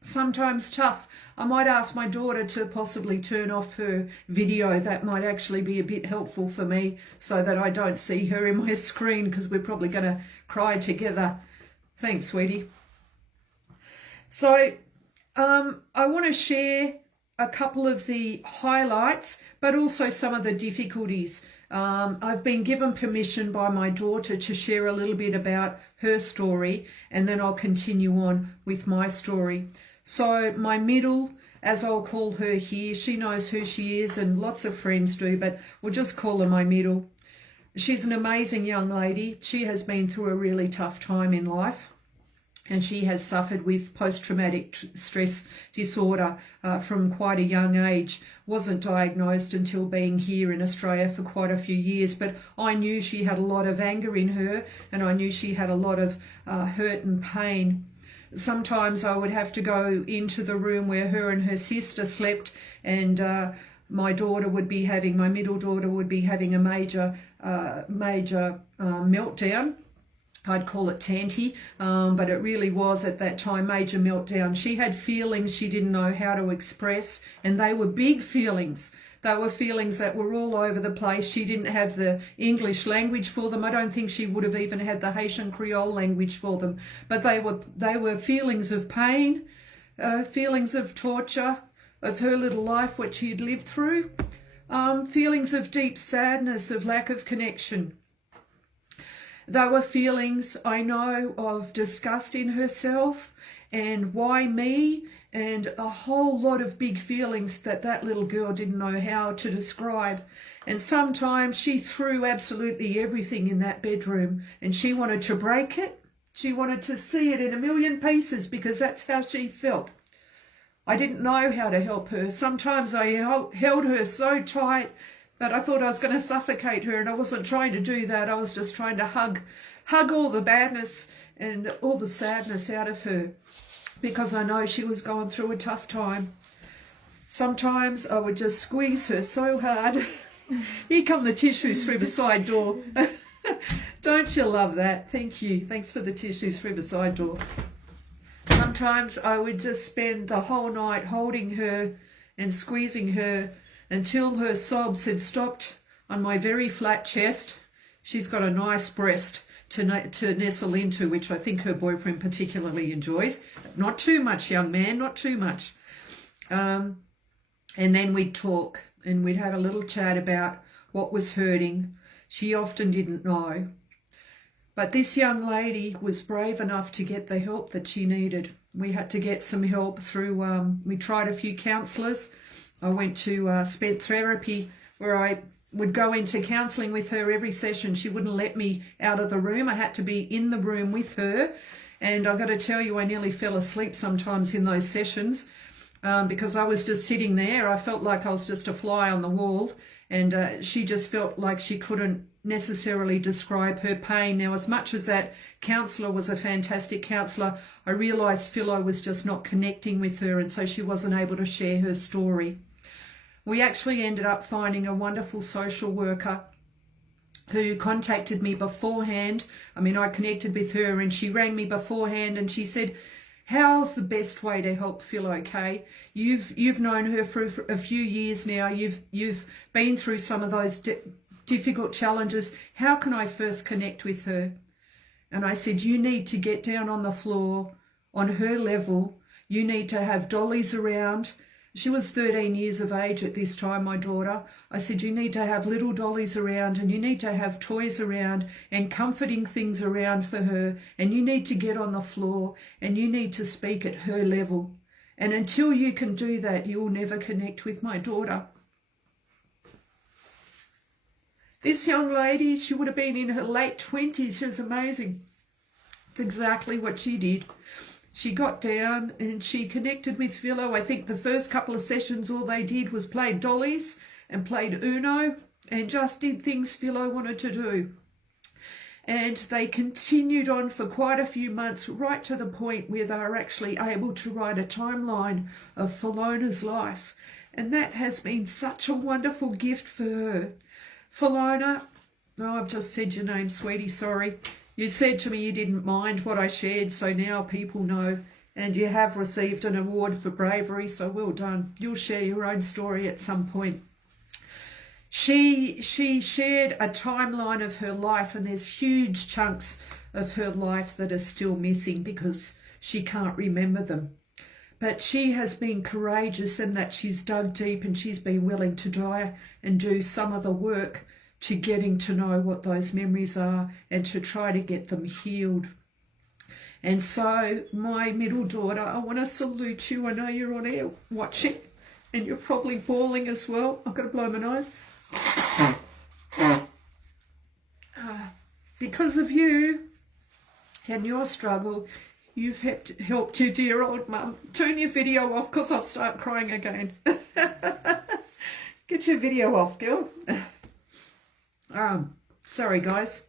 Sometimes tough. I might ask my daughter to possibly turn off her video. That might actually be a bit helpful for me, so that I don't see her in my screen, because we're probably going to cry together. Thanks, sweetie. So I want to share a couple of the highlights, but also some of the difficulties. I've been given permission by my daughter to share a little bit about her story, and then I'll continue on with my story. So my middle, as I'll call her here, she knows who she is, and lots of friends do, but we'll just call her my middle. She's an amazing young lady. She has been through a really tough time in life, and she has suffered with post-traumatic stress disorder from quite a young age. Wasn't diagnosed until being here in Australia for quite a few years, but I knew she had a lot of anger in her, and I knew she had a lot of hurt and pain. Sometimes I would have to go into the room where her and her sister slept, and my middle daughter would be having a major meltdown. I'd call it Tanty, but it really was at that time major meltdown. She had feelings she didn't know how to express, and they were big feelings. They were feelings that were all over the place. She didn't have the English language for them. I don't think she would have even had the Haitian Creole language for them. But they were feelings of pain, feelings of torture, of her little life which she had lived through, feelings of deep sadness, of lack of connection. There were feelings, I know, of disgust in herself and why me, and a whole lot of big feelings that little girl didn't know how to describe. And sometimes she threw absolutely everything in that bedroom, and she wanted to break it. She wanted to see it in a million pieces because that's how she felt. I didn't know how to help her. Sometimes I held her so tight that I thought I was going to suffocate her, and I wasn't trying to do that. I was just trying to hug all the badness and all the sadness out of her, because I know she was going through a tough time. Sometimes I would just squeeze her so hard. Here come the tissues through the side door. Don't you love that? Thank you. Thanks for the tissues through the side door. Sometimes I would just spend the whole night holding her and squeezing her until her sobs had stopped on my very flat chest. She's got a nice breast to nestle into, which I think her boyfriend particularly enjoys. Not too much, young man, not too much. And then we'd talk, and we'd have a little chat about what was hurting. She often didn't know. But this young lady was brave enough to get the help that she needed. We had to get some help through, we tried a few counsellors. I went to spent therapy, where I would go into counselling with her every session. She wouldn't let me out of the room. I had to be in the room with her. And I've got to tell you, I nearly fell asleep sometimes in those sessions because I was just sitting there. I felt like I was just a fly on the wall, and she just felt like she couldn't necessarily describe her pain. Now, as much as that counsellor was a fantastic counsellor, I realised Philo was just not connecting with her, and so she wasn't able to share her story. We actually ended up finding a wonderful social worker who contacted me beforehand. I mean, I connected with her, and she rang me beforehand, and she said, "How's the best way to help Philo, Kay? You've known her for a few years now. You've been through some of those difficult challenges. How can I first connect with her?" And I said, "You need to get down on the floor on her level. You need to have dollies around." She was 13 years of age at this time, my daughter. I said, "You need to have little dollies around, and you need to have toys around and comforting things around for her, and you need to get on the floor, and you need to speak at her level. And until you can do that, you will never connect with my daughter." This young lady, she would have been in her late 20s. She was amazing. It's exactly what she did. She got down and she connected with Philo. I think the first couple of sessions, all they did was play dollies and played Uno and just did things Philo wanted to do. And they continued on for quite a few months, right to the point where they were actually able to write a timeline of Philona's life. And that has been such a wonderful gift for her. Philona, no, I've just said your name, sweetie, sorry. You said to me you didn't mind what I shared, so now people know. And you have received an award for bravery, so well done. You'll share your own story at some point. She shared a timeline of her life, and there's huge chunks of her life that are still missing because she can't remember them. But she has been courageous in that she's dug deep and she's been willing to die and do some of the work to getting to know what those memories are and to try to get them healed. And so my middle daughter, I want to salute you. I know you're on air watching and you're probably bawling as well. I've got to blow my nose. Because of you and your struggle, you've helped your dear old mum. Turn your video off because I'll start crying again. Get your video off, girl. Sorry, guys.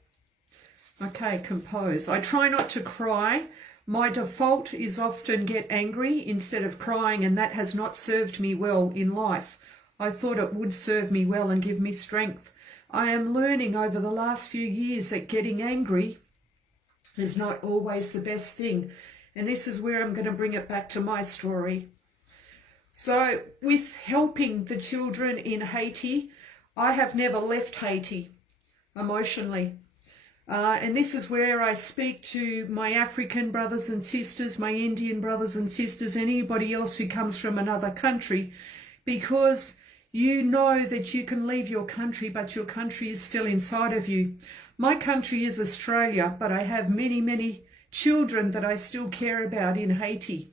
Okay, compose. I try not to cry. My default is often get angry instead of crying, and that has not served me well in life. I thought it would serve me well and give me strength. I am learning over the last few years that getting angry is not always the best thing. And this is where I'm going to bring it back to my story. So with helping the children in Haiti, I have never left Haiti emotionally. And this is where I speak to my African brothers and sisters, my Indian brothers and sisters, anybody else who comes from another country, because you know that you can leave your country, but your country is still inside of you. My country is Australia, but I have many, many children that I still care about in Haiti.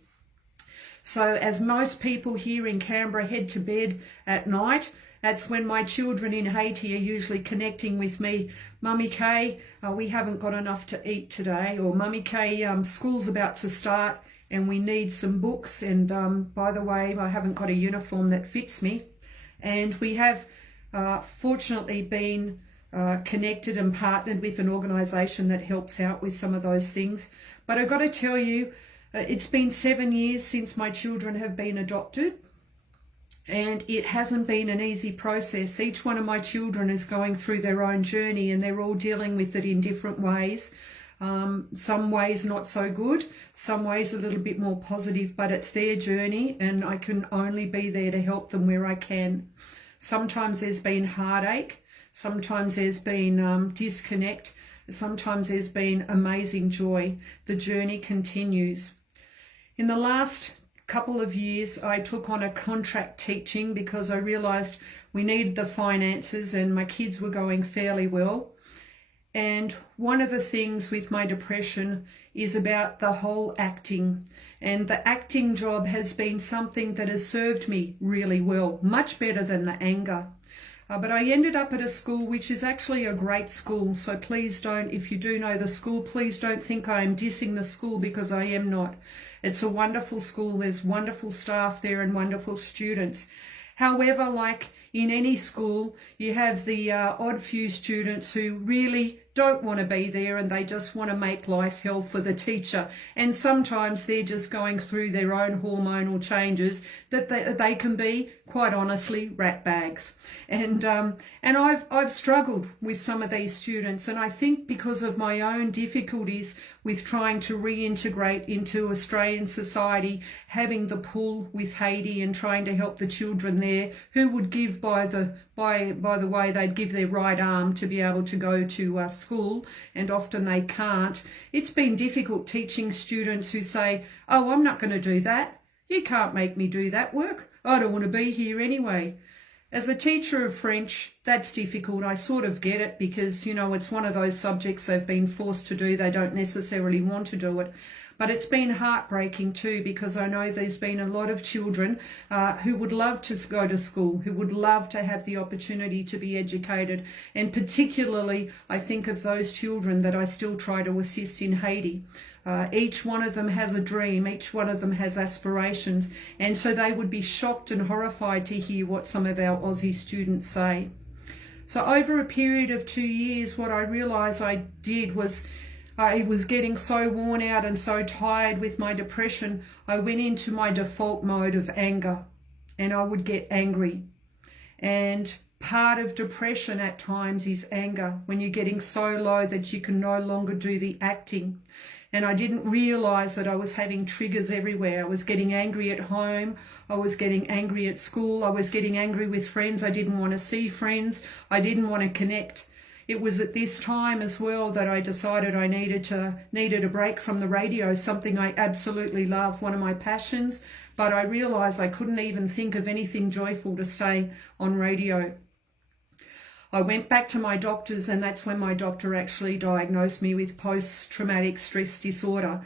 So as most people here in Canberra head to bed at night, that's when my children in Haiti are usually connecting with me. Mummy Kay, we haven't got enough to eat today. Or Mummy Kay, school's about to start and we need some books. And by the way, I haven't got a uniform that fits me. And we have fortunately been connected and partnered with an organisation that helps out with some of those things. But I've got to tell you, it's been 7 years since my children have been adopted, and it hasn't been an easy process. Each one of my children is going through their own journey and they're all dealing with it in different ways. Some ways not so good, some ways a little bit more positive, but it's their journey and I can only be there to help them where I can. Sometimes there's been heartache, sometimes there's been disconnect, sometimes there's been amazing joy. The journey continues. In the last couple of years, I took on a contract teaching because I realised we needed the finances and my kids were going fairly well. And one of the things with my depression is about the whole acting. And the acting job has been something that has served me really well, much better than the anger. But I ended up at a school which is actually a great school. So please don't, if you do know the school, please don't think I am dissing the school, because I am not. It's a wonderful school. There's wonderful staff there and wonderful students. However, like in any school, you have the odd few students who really don't want to be there and they just want to make life hell for the teacher. And sometimes they're just going through their own hormonal changes that they can be, quite honestly, rat bags. And I've struggled with some of these students, and I think because of my own difficulties with trying to reintegrate into Australian society, having the pull with Haiti and trying to help the children there who would give by the way, they'd give their right arm to be able to go to school, and often they can't. It's been difficult teaching students who say, oh, I'm not going to do that. You can't make me do that work. I don't want to be here anyway. As a teacher of French, that's difficult. I sort of get it because, you know, it's one of those subjects they've been forced to do. They don't necessarily want to do it. But it's been heartbreaking too, because I know there's been a lot of children who would love to go to school, who would love to have the opportunity to be educated. And particularly, I think of those children that I still try to assist in Haiti. Each one of them has a dream, each one of them has aspirations. And so they would be shocked and horrified to hear what some of our Aussie students say. So over a period of 2 years, what I realised I did was, I was getting so worn out and so tired with my depression, I went into my default mode of anger, and I would get angry. And part of depression at times is anger, when you're getting so low that you can no longer do the acting. And I didn't realise that I was having triggers everywhere. I was getting angry at home, I was getting angry at school, I was getting angry with friends. I didn't want to see friends, I didn't want to connect. it was at this time as well that I decided I needed a break from the radio, something I absolutely love, one of my passions, but I realized I couldn't even think of anything joyful to say on radio. I went back to my doctors, and that's when my doctor actually diagnosed me with post-traumatic stress disorder.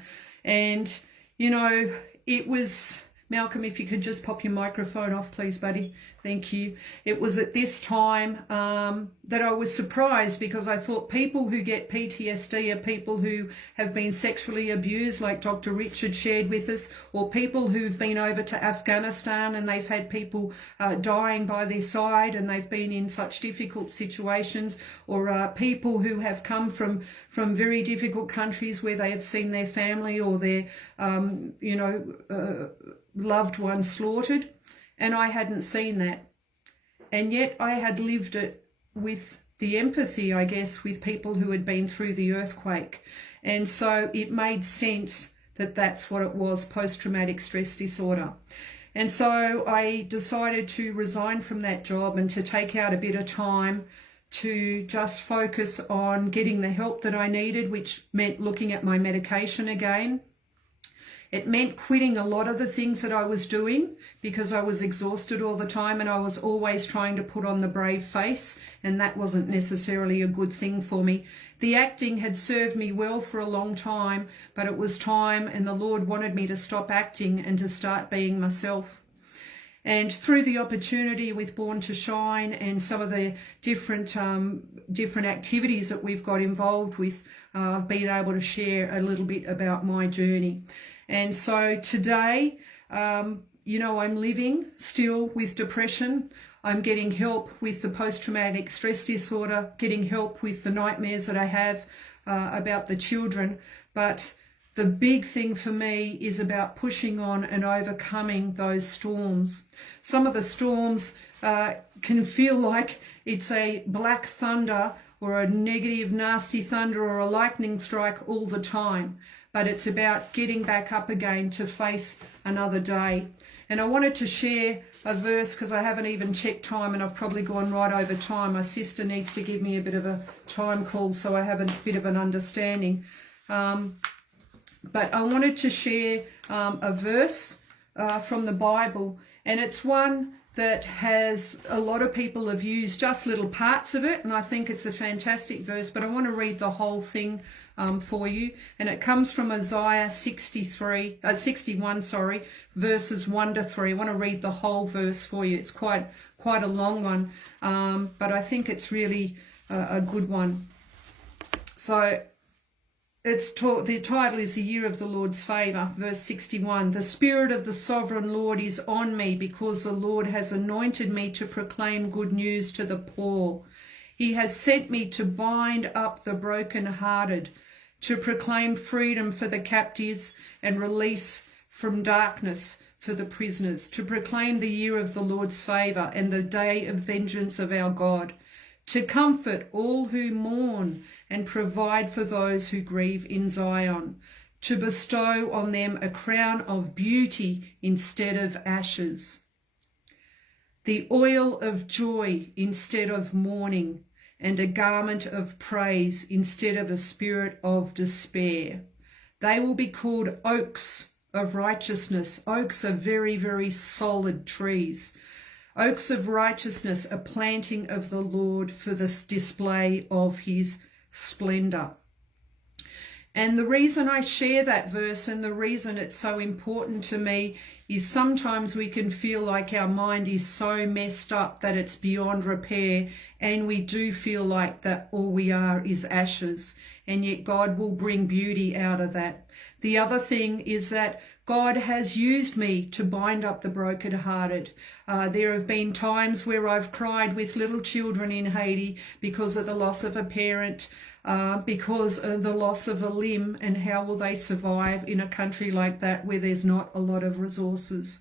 And, you know, it was... Malcolm, if you could just pop your microphone off, please, buddy. Thank you. It was at this time that I was surprised, because I thought people who get PTSD are people who have been sexually abused, like Dr. Richard shared with us, or people who've been over to Afghanistan and they've had people dying by their side and they've been in such difficult situations, or people who have come from very difficult countries where they have seen their family or their, loved ones slaughtered, and I hadn't seen that. And yet I had lived it with the empathy, I guess, with people who had been through the earthquake. And so it made sense that that's what it was, post-traumatic stress disorder. And so I decided to resign from that job and to take out a bit of time to just focus on getting the help that I needed, which meant looking at my medication again. It meant quitting a lot of the things that I was doing, because I was exhausted all the time and I was always trying to put on the brave face, and that wasn't necessarily a good thing for me. The acting had served me well for a long time, but it was time, and the Lord wanted me to stop acting and to start being myself. And through the opportunity with Born to Shine and some of the different activities that we've got involved with, I've been able to share a little bit about my journey. And so today, I'm living still with depression. I'm getting help with the post-traumatic stress disorder, getting help with the nightmares that I have about the children. But the big thing for me is about pushing on and overcoming those storms. Some of the storms can feel like it's a black thunder or a negative, nasty thunder or a lightning strike all the time. But it's about getting back up again to face another day. And I wanted to share a verse, because I haven't even checked time and I've probably gone right over time. My sister needs to give me a bit of a time call so I have a bit of an understanding. But I wanted to share a verse from the Bible, and it's one that has a lot of people have used just little parts of it, and I think it's a fantastic verse, but I want to read the whole thing for you. And it comes from Isaiah 61, verses 1 to 3. I want to read the whole verse for you. It's quite a long one, but I think it's really a good one. So the title is The Year of the Lord's Favour, verse 61. The Spirit of the Sovereign Lord is on me, because the Lord has anointed me to proclaim good news to the poor. He has sent me to bind up the brokenhearted, to proclaim freedom for the captives and release from darkness for the prisoners, to proclaim the year of the Lord's favour and the day of vengeance of our God, to comfort all who mourn and provide for those who grieve in Zion, to bestow on them a crown of beauty instead of ashes, the oil of joy instead of mourning, and a garment of praise instead of a spirit of despair. They will be called oaks of righteousness. Oaks are very, very solid trees. Oaks of righteousness, a planting of the Lord for the display of his splendor. And the reason I share that verse and the reason it's so important to me is sometimes we can feel like our mind is so messed up that it's beyond repair, and we do feel like that all we are is ashes, and yet God will bring beauty out of that. The other thing is that God has used me to bind up the brokenhearted. There have been times where I've cried with little children in Haiti because of the loss of a parent, because of the loss of a limb, and how will they survive in a country like that where there's not a lot of resources.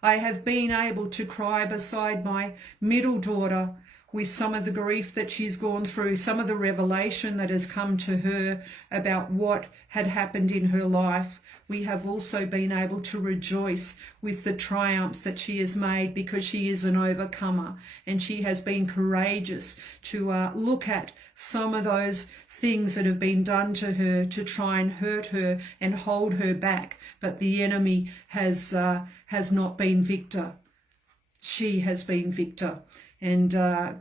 I have been able to cry beside my middle daughter with some of the grief that she's gone through, some of the revelation that has come to her about what had happened in her life, we have also been able to rejoice with the triumphs that she has made, because she is an overcomer and she has been courageous to look at some of those things that have been done to her to try and hurt her and hold her back. But the enemy has not been victor. She has been victor. And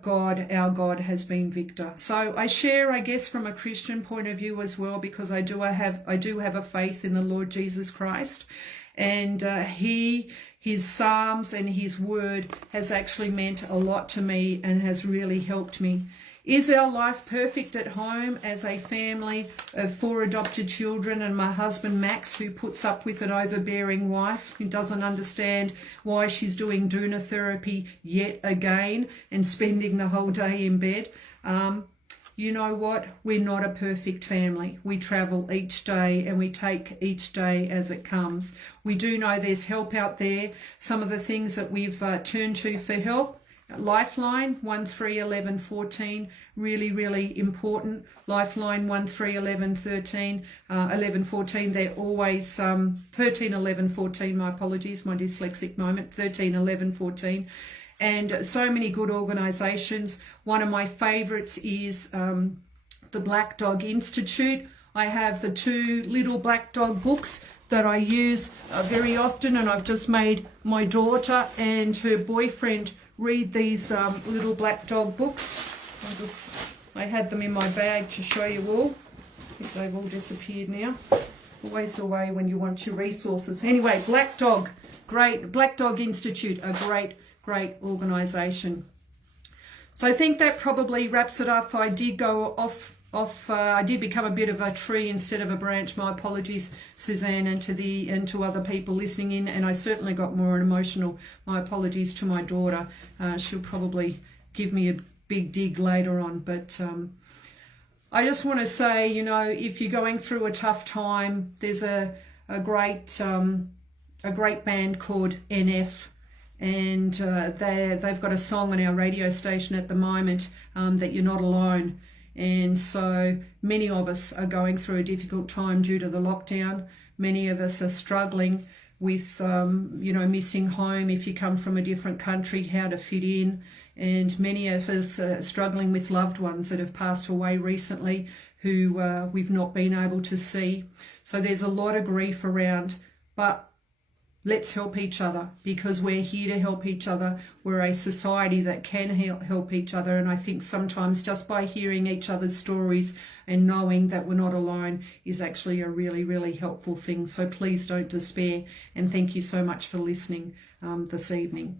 God, our God, has been victor. So I share, I guess, from a Christian point of view as well, because I do have a faith in the Lord Jesus Christ, and his Psalms and his word has actually meant a lot to me and has really helped me. Is our life perfect at home as a family of 4 adopted children and my husband Max, who puts up with an overbearing wife who doesn't understand why she's doing doona therapy yet again and spending the whole day in bed? You know what? We're not a perfect family. We travel each day and we take each day as it comes. We do know there's help out there. Some of the things that we've turned to for help: Lifeline 131114, really important. Lifeline 131113, 1114. They're always 131114. My apologies, my dyslexic moment. 131114, and so many good organisations. One of my favourites is the Black Dog Institute. I have the 2 little Black Dog books that I use very often, and I've just made my daughter and her boyfriend read these little Black Dog books. I had them in my bag to show you all. I think they've all disappeared now. Always the way when you want your resources. Anyway, Black Dog, great. Black Dog Institute, a great organisation. So I think that probably wraps it up. I did go off. I did become a bit of a tree instead of a branch. My apologies, Suzanne, and to other people listening in. And I certainly got more emotional. My apologies to my daughter. She'll probably give me a big dig later on. But I just want to say, you know, if you're going through a tough time, there's a great band called NF. And they've got a song on our radio station at the moment, that you're not alone. And so many of us are going through a difficult time due to the lockdown. Many of us are struggling with, missing home if you come from a different country, how to fit in. And many of us are struggling with loved ones that have passed away recently who we've not been able to see. So there's a lot of grief around, but let's help each other, because we're here to help each other. We're a society that can help each other. And I think sometimes just by hearing each other's stories and knowing that we're not alone is actually a really helpful thing. So please don't despair. And thank you so much for listening this evening.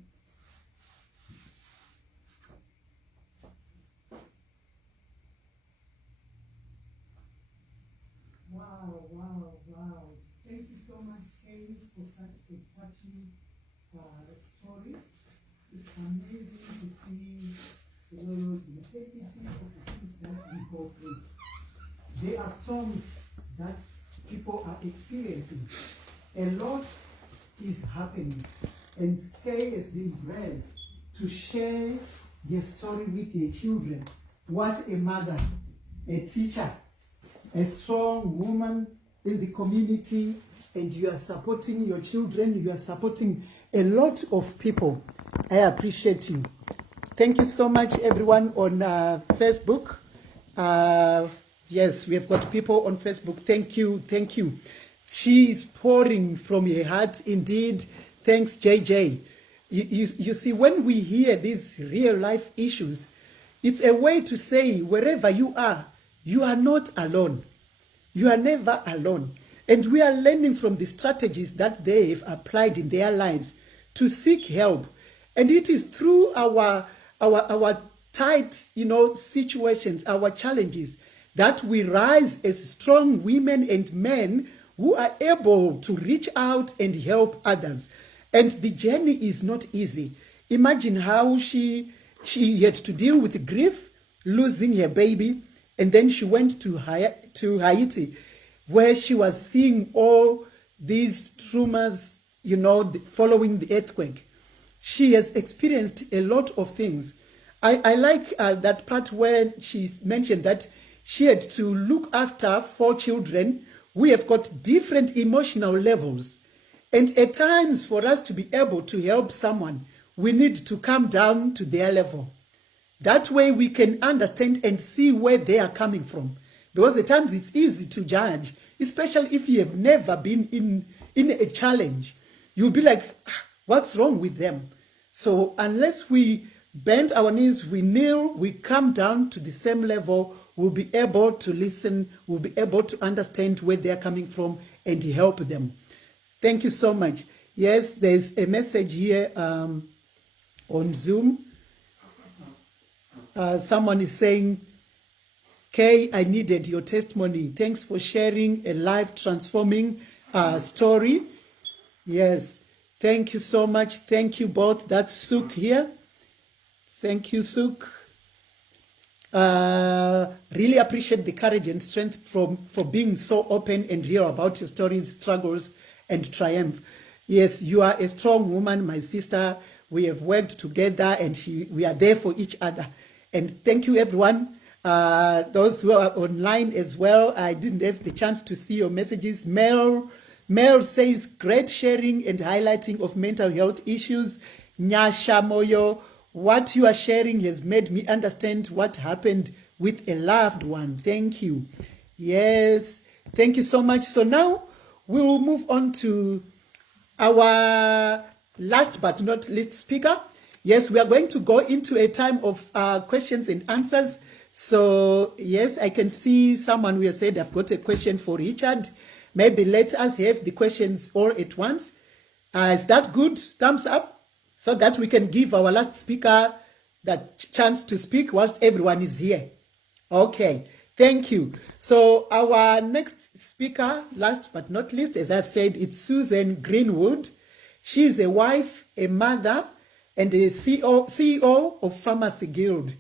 Wow. Thank you so much, Kay, for such a touching story. It's amazing to see the necessity of the things that we go through. There are storms that people are experiencing. A lot is happening, and Kay has been brave to share their story with their children. What a mother, a teacher, a strong woman in the community, and you are supporting your children, you are supporting a lot of people. I appreciate you. Thank you so much, everyone on Facebook. Yes, we have got people on Facebook. Thank you. She is pouring from her heart indeed. Thanks, JJ. You see, when we hear these real life issues, it's a way to say wherever you are not alone. You are never alone. And we are learning from the strategies that they have applied in their lives to seek help. And it is through our tight, situations, our challenges, that we rise as strong women and men who are able to reach out and help others. And the journey is not easy. Imagine how she had to deal with grief, losing her baby, and then she went to Haiti, where she was seeing all these traumas, following the earthquake. She has experienced a lot of things. I like that part where she mentioned that she had to look after 4 children. We have got different emotional levels. And at times, for us to be able to help someone, we need to come down to their level. That way we can understand and see where they are coming from. Because at times it's easy to judge, especially if you have never been in a challenge. You'll be like, what's wrong with them? So unless we bend our knees, we kneel, we come down to the same level, we'll be able to listen, we'll be able to understand where they're coming from and help them. Thank you so much. Yes, there's a message here on Zoom. Someone is saying, Kay, I needed your testimony. Thanks for sharing a life transforming story. Yes, thank you so much. Thank you both. That's Suk here. Thank you, Suk. Really appreciate the courage and strength for being so open and real about your stories, struggles, and triumph. Yes, you are a strong woman, my sister. We have worked together and we are there for each other. And thank you, everyone. Those who are online as well. I didn't have the chance to see your messages. Mel says, great sharing and highlighting of mental health issues. Nyasha Moyo, what you are sharing has made me understand what happened with a loved one. Thank you. Yes, thank you so much. So now we will move on to our last but not least speaker. Yes, we are going to go into a time of questions and answers. So, yes, I can see someone who has said, I've got a question for Richard. Maybe let us have the questions all at once. Is that good? Thumbs up, so that we can give our last speaker that chance to speak whilst everyone is here. Okay, thank you. So our next speaker, last but not least, as I've said, it's Suzanne Greenwood. She is a wife, a mother, and a CEO of Pharmacy Guild.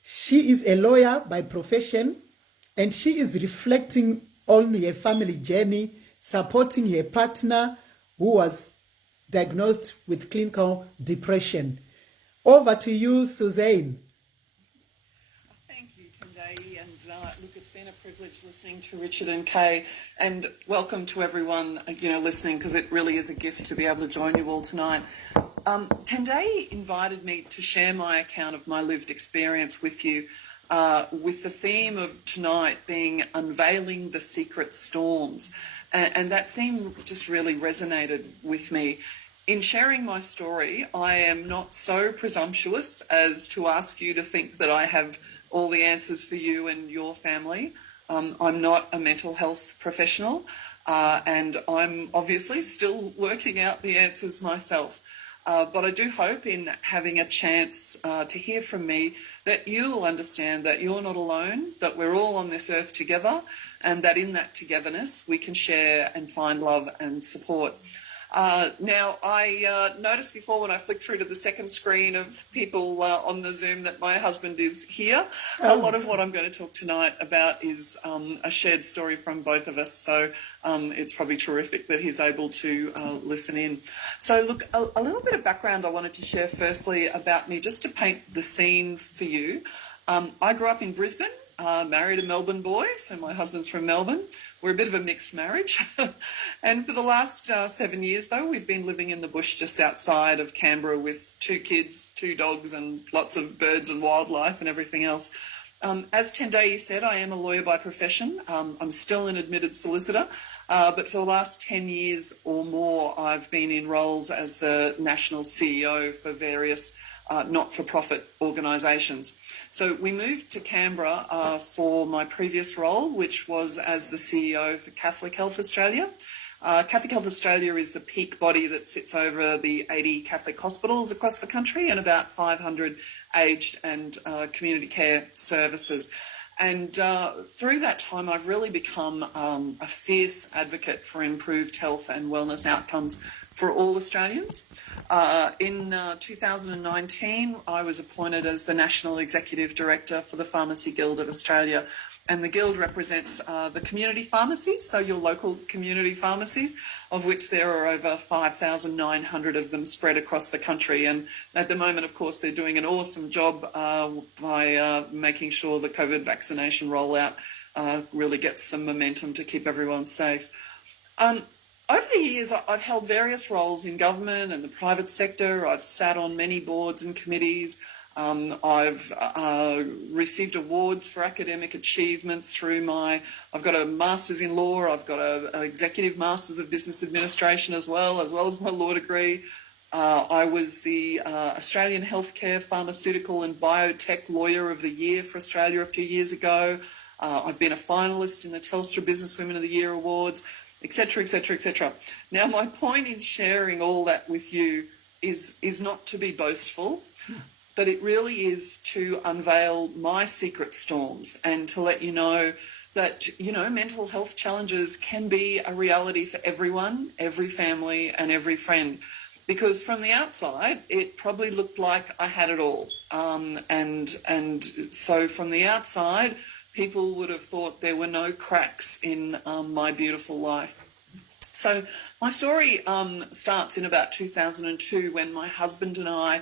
She is a lawyer by profession, and she is reflecting on her family journey, supporting her partner who was diagnosed with clinical depression. Over to you, Suzanne. Thank you, Tendayi, and look, it's been a privilege listening to Richard and Kay, and welcome to everyone, listening, because it really is a gift to be able to join you all tonight. Tendayi invited me to share my account of my lived experience with you, with the theme of tonight being unveiling the secret storms. And that theme just really resonated with me. In sharing my story, I am not so presumptuous as to ask you to think that I have all the answers for you and your family. I'm not a mental health professional, and I'm obviously still working out the answers myself. But I do hope in having a chance to hear from me that you'll understand that you're not alone, that we're all on this earth together, and that in that togetherness we can share and find love and support. Now, I noticed before when I flicked through to the second screen of people on the Zoom that my husband is here. A lot of what I'm going to talk tonight about is a shared story from both of us, so it's probably terrific that he's able to listen in. So, look, a little bit of background I wanted to share firstly about me, just to paint the scene for you. I grew up in Brisbane. Married a Melbourne boy, so my husband's from Melbourne. We're a bit of a mixed marriage. And for the last 7 years, though, we've been living in the bush just outside of Canberra with 2 kids, 2 dogs, and lots of birds and wildlife and everything else. As Tendayi said, I am a lawyer by profession. I'm still an admitted solicitor, but for the last 10 years or more, I've been in roles as the national CEO for various not-for-profit organisations. So we moved to Canberra for my previous role, which was as the CEO for Catholic Health Australia. Catholic Health Australia is the peak body that sits over the 80 Catholic hospitals across the country and about 500 aged and community care services. And through that time, I've really become a fierce advocate for improved health and wellness outcomes for all Australians. In 2019, I was appointed as the National Executive Director for the Pharmacy Guild of Australia, and the Guild represents the community pharmacies, so your local community pharmacies, of which there are over 5,900 of them spread across the country. And at the moment, of course, they're doing an awesome job by making sure the COVID vaccination rollout really gets some momentum to keep everyone safe. Over the years, I've held various roles in government and the private sector. I've sat on many boards and committees. I've received awards for academic achievements through I've got a Master's in Law, I've got an Executive Master's of Business Administration as well as my law degree. I was the Australian Healthcare, Pharmaceutical and Biotech Lawyer of the Year for Australia a few years ago. I've been a finalist in the Telstra Business Women of the Year Awards, etc., etc., etc. Now, my point in sharing all that with you is not to be boastful, but it really is to unveil my secret storms and to let you know that, mental health challenges can be a reality for everyone, every family and every friend. Because from the outside, it probably looked like I had it all. And so from the outside, people would have thought there were no cracks in my beautiful life. So my story starts in about 2002 when my husband and I,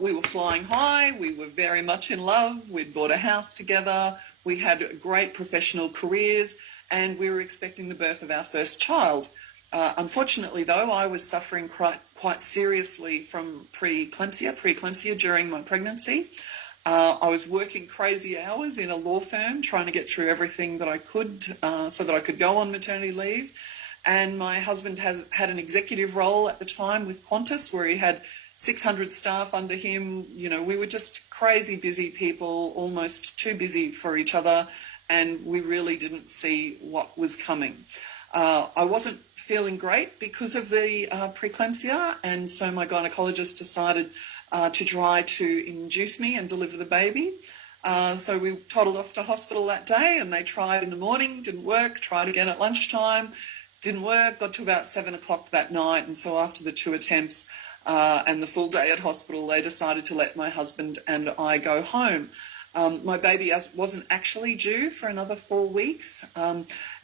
we were flying high, we were very much in love, we'd bought a house together, we had great professional careers, and we were expecting the birth of our first child. Unfortunately, though, I was suffering quite seriously from preeclampsia during my pregnancy. I was working crazy hours in a law firm trying to get through everything that I could so that I could go on maternity leave. And my husband had an executive role at the time with Qantas where he had 600 staff under him. We were just crazy busy people, almost too busy for each other, and we really didn't see what was coming. I wasn't feeling great because of the preeclampsia, and so my gynecologist decided to try to induce me and deliver the baby. So we toddled off to hospital that day, and they tried in the morning, didn't work, tried again at lunchtime, didn't work, got to about 7 o'clock that night, and so after the 2 attempts and the full day at hospital, they decided to let my husband and I go home. My baby wasn't actually due for another 4 weeks.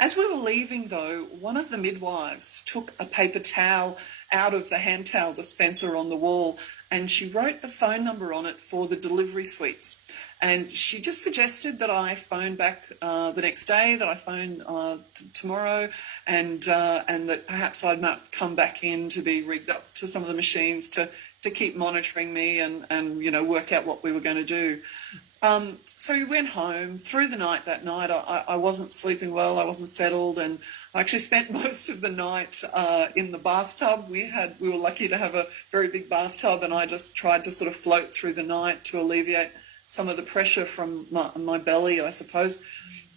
As we were leaving, though, one of the midwives took a paper towel out of the hand towel dispenser on the wall, and she wrote the phone number on it for the delivery suites. And she just suggested that I phone back the next day, that I phone tomorrow, and that perhaps I might come back in to be rigged up to some of the machines to keep monitoring me and work out what we were going to do. So we went home. Through the night that night, I wasn't sleeping well, I wasn't settled, and I actually spent most of the night in the bathtub. We were lucky to have a very big bathtub, and I just tried to sort of float through the night to alleviate some of the pressure from my belly, I suppose.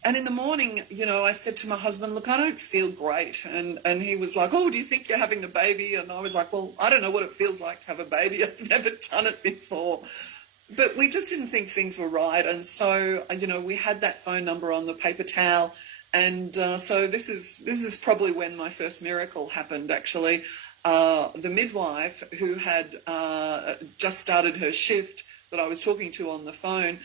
And in the morning, I said to my husband, look, I don't feel great. And he was like, oh, do you think you're having a baby? And I was like, well, I don't know what it feels like to have a baby. I've never done it before. But we just didn't think things were right. And so, we had that phone number on the paper towel. And so this is probably when my first miracle happened, actually. The midwife who had just started her shift that I was talking to on the phone,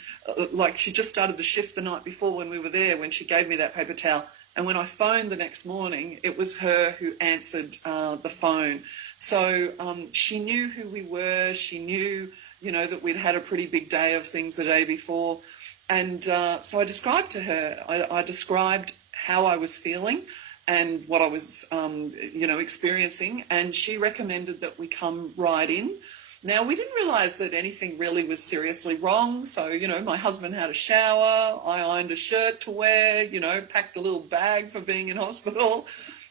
she just started the shift the night before when we were there, when she gave me that paper towel. And when I phoned the next morning, it was her who answered the phone. So she knew who we were. She knew, that we'd had a pretty big day of things the day before. And so I described to her, I described how I was feeling and what I was, experiencing. And she recommended that we come right in. Now, we didn't realise that anything really was seriously wrong. So, my husband had a shower, I ironed a shirt to wear, packed a little bag for being in hospital.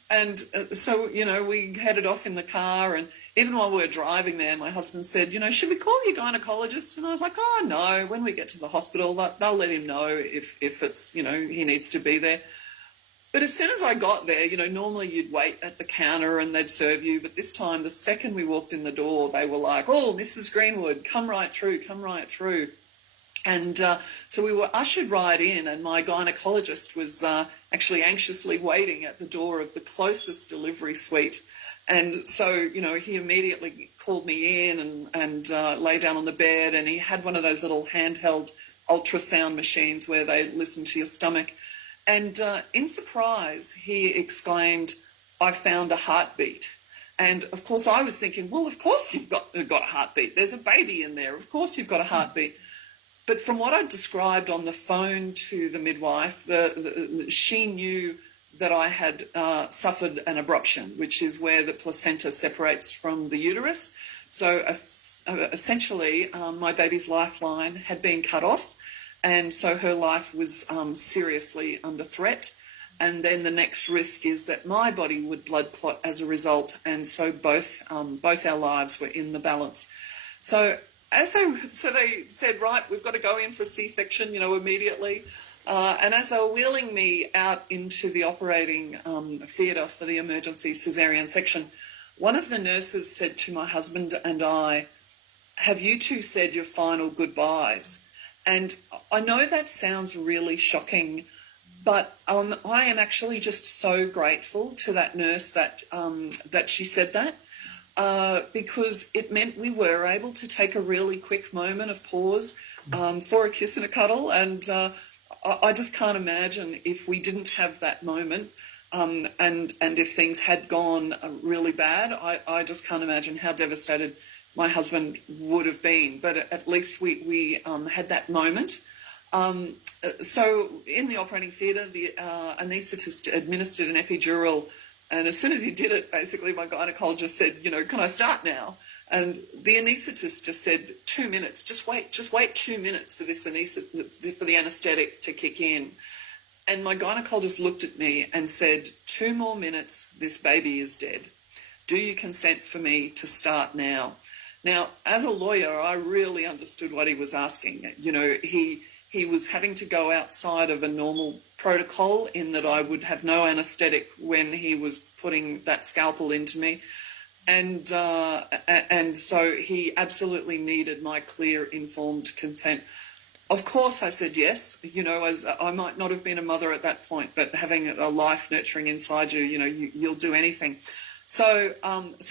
And so, we headed off in the car. And even while we were driving there, my husband said, should we call your gynecologist? And I was like, oh, no, when we get to the hospital, they'll let him know if it's, he needs to be there. But as soon as I got there, normally you'd wait at the counter and they'd serve you. But this time, the second we walked in the door, they were like, oh, Mrs. Greenwood, come right through. And so we were ushered right in, and my gynecologist was actually anxiously waiting at the door of the closest delivery suite. And so, you know, he immediately called me in and lay down on the bed, and he had one of those little handheld ultrasound machines where they listen to your stomach. And in surprise, he exclaimed, "I found a heartbeat." And of course, I was thinking, well, of course you've got a heartbeat. There's a baby in there. Of course you've got a heartbeat. But from what I described on the phone to the midwife, she knew that I had suffered an abruption, which is where the placenta separates from the uterus. So essentially, my baby's lifeline had been cut off, and so her life was seriously under threat. And then the next risk is that my body would blood clot as a result, and so both our lives were in the balance. So they said, right, we've got to go in for a C-section, you know, immediately. And as they were wheeling me out into the operating theatre for the emergency caesarean section, one of the nurses said to my husband and I, "Have you two said your final goodbyes?" And I know that sounds really shocking, but I am actually just so grateful to that nurse that she said that. Because it meant we were able to take a really quick moment of pause for a kiss and a cuddle. And I just can't imagine if we didn't have that moment and if things had gone really bad. I just can't imagine how devastated my husband would have been. But at least we had that moment. So in the operating theatre, the anaesthetist administered an epidural. And as soon as he did it, basically, my gynecologist said, you know, "Can I start now?" And the anaesthetist just said, 2 minutes, just wait 2 minutes for for the anaesthetic to kick in. And my gynecologist looked at me and said, 2 more minutes, this baby is dead. Do you consent for me to start now? Now, as a lawyer, I really understood what he was asking. You know, he was having to go outside of a normal protocol in that I would have no anaesthetic when he was putting that scalpel into me. And so he absolutely needed my clear, informed consent. Of course, I said yes, you know, as I might not have been a mother at that point, but having a life nurturing inside you, you know, you'll do anything. So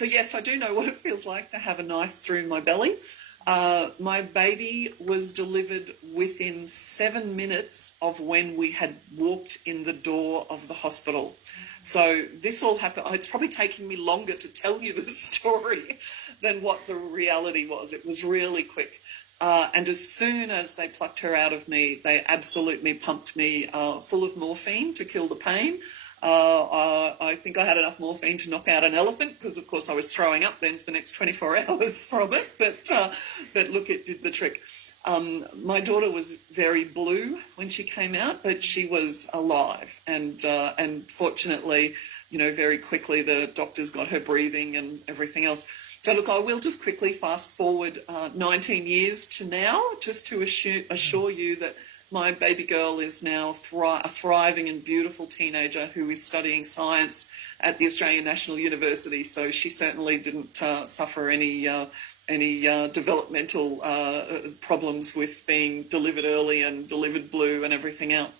yes, I do know what it feels like to have a knife through my belly. My baby was delivered within 7 minutes of when we had walked in the door of the hospital. So this all happened. It's probably taking me longer to tell you the story than what the reality was. It was really quick. And as soon as they plucked her out of me, they absolutely pumped me full of morphine to kill the pain. I think I had enough morphine to knock out an elephant because, of course, I was throwing up then for the next 24 hours from it. But look, it did the trick. My daughter was very blue when she came out, but she was alive. And fortunately, you know, very quickly the doctors got her breathing and everything else. So, look, I will just quickly fast forward 19 years to now, just to assure you that my baby girl is now a thriving and beautiful teenager who is studying science at the Australian National University. So she certainly didn't suffer any developmental problems with being delivered early and delivered blue and everything else.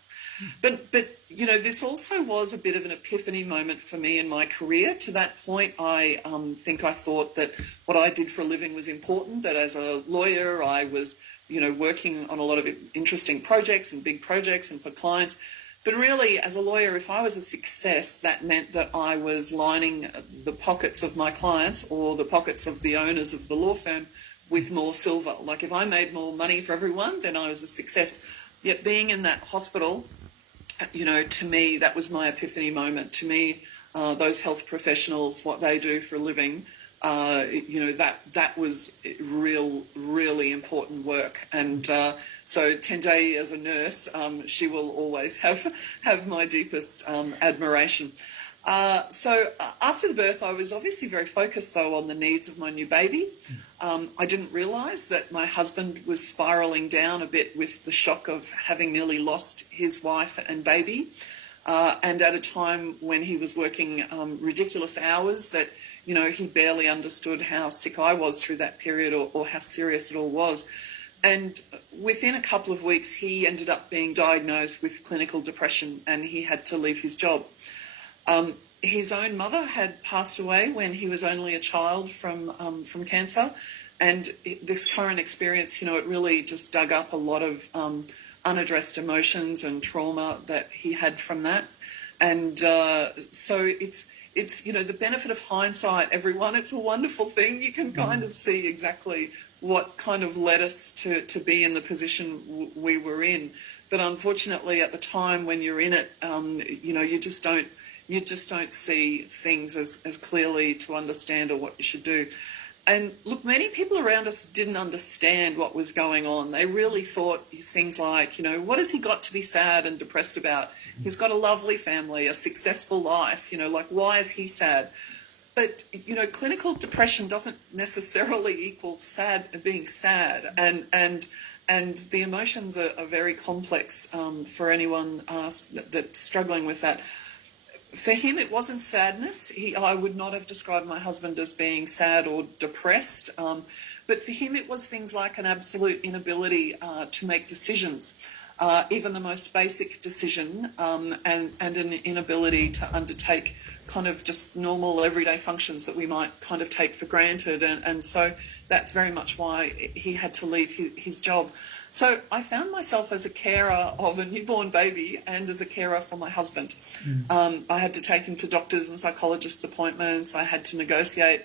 But you know, this also was a bit of an epiphany moment for me in my career. To that point, I think I thought that what I did for a living was important, that as a lawyer I was, you know, working on a lot of interesting projects and big projects and for clients. But really, as a lawyer, if I was a success, that meant that I was lining the pockets of my clients or the pockets of the owners of the law firm with more silver. Like if I made more money for everyone, then I was a success. Yet being in that hospital, you know, to me, that was my epiphany moment. To me, those health professionals, what they do for a living, you know, that was really important work. And so Tendayi, as a nurse, she will always have my deepest admiration. So after the birth, I was obviously very focused, though, on the needs of my new baby. I didn't realise that my husband was spiralling down a bit with the shock of having nearly lost his wife and baby, and at a time when he was working ridiculous hours that, you know, he barely understood how sick I was through that period or how serious it all was. And within a couple of weeks, he ended up being diagnosed with clinical depression and he had to leave his job. His own mother had passed away when he was only a child from cancer, and this current experience, it really just dug up a lot of unaddressed emotions and trauma that he had from that. And so it's the benefit of hindsight, everyone. It's a wonderful thing. You can kind of see exactly what kind of led us to be in the position we were in. But unfortunately, at the time when you're in it, you just don't see things as clearly to understand or what you should do. And look, many people around us didn't understand what was going on. They really thought things like, what has he got to be sad and depressed about? He's got a lovely family, a successful life, like, why is he sad? But, clinical depression doesn't necessarily equal being sad. And the emotions are very complex for anyone that's struggling with that. For him, it wasn't sadness. I would not have described my husband as being sad or depressed. But for him, it was things like an absolute inability to make decisions, even the most basic decision, and an inability to undertake kind of just normal everyday functions that we might kind of take for granted. And so that's very much why he had to leave his job. So I found myself as a carer of a newborn baby and as a carer for my husband. I had to take him to doctors and psychologists' appointments. I had to negotiate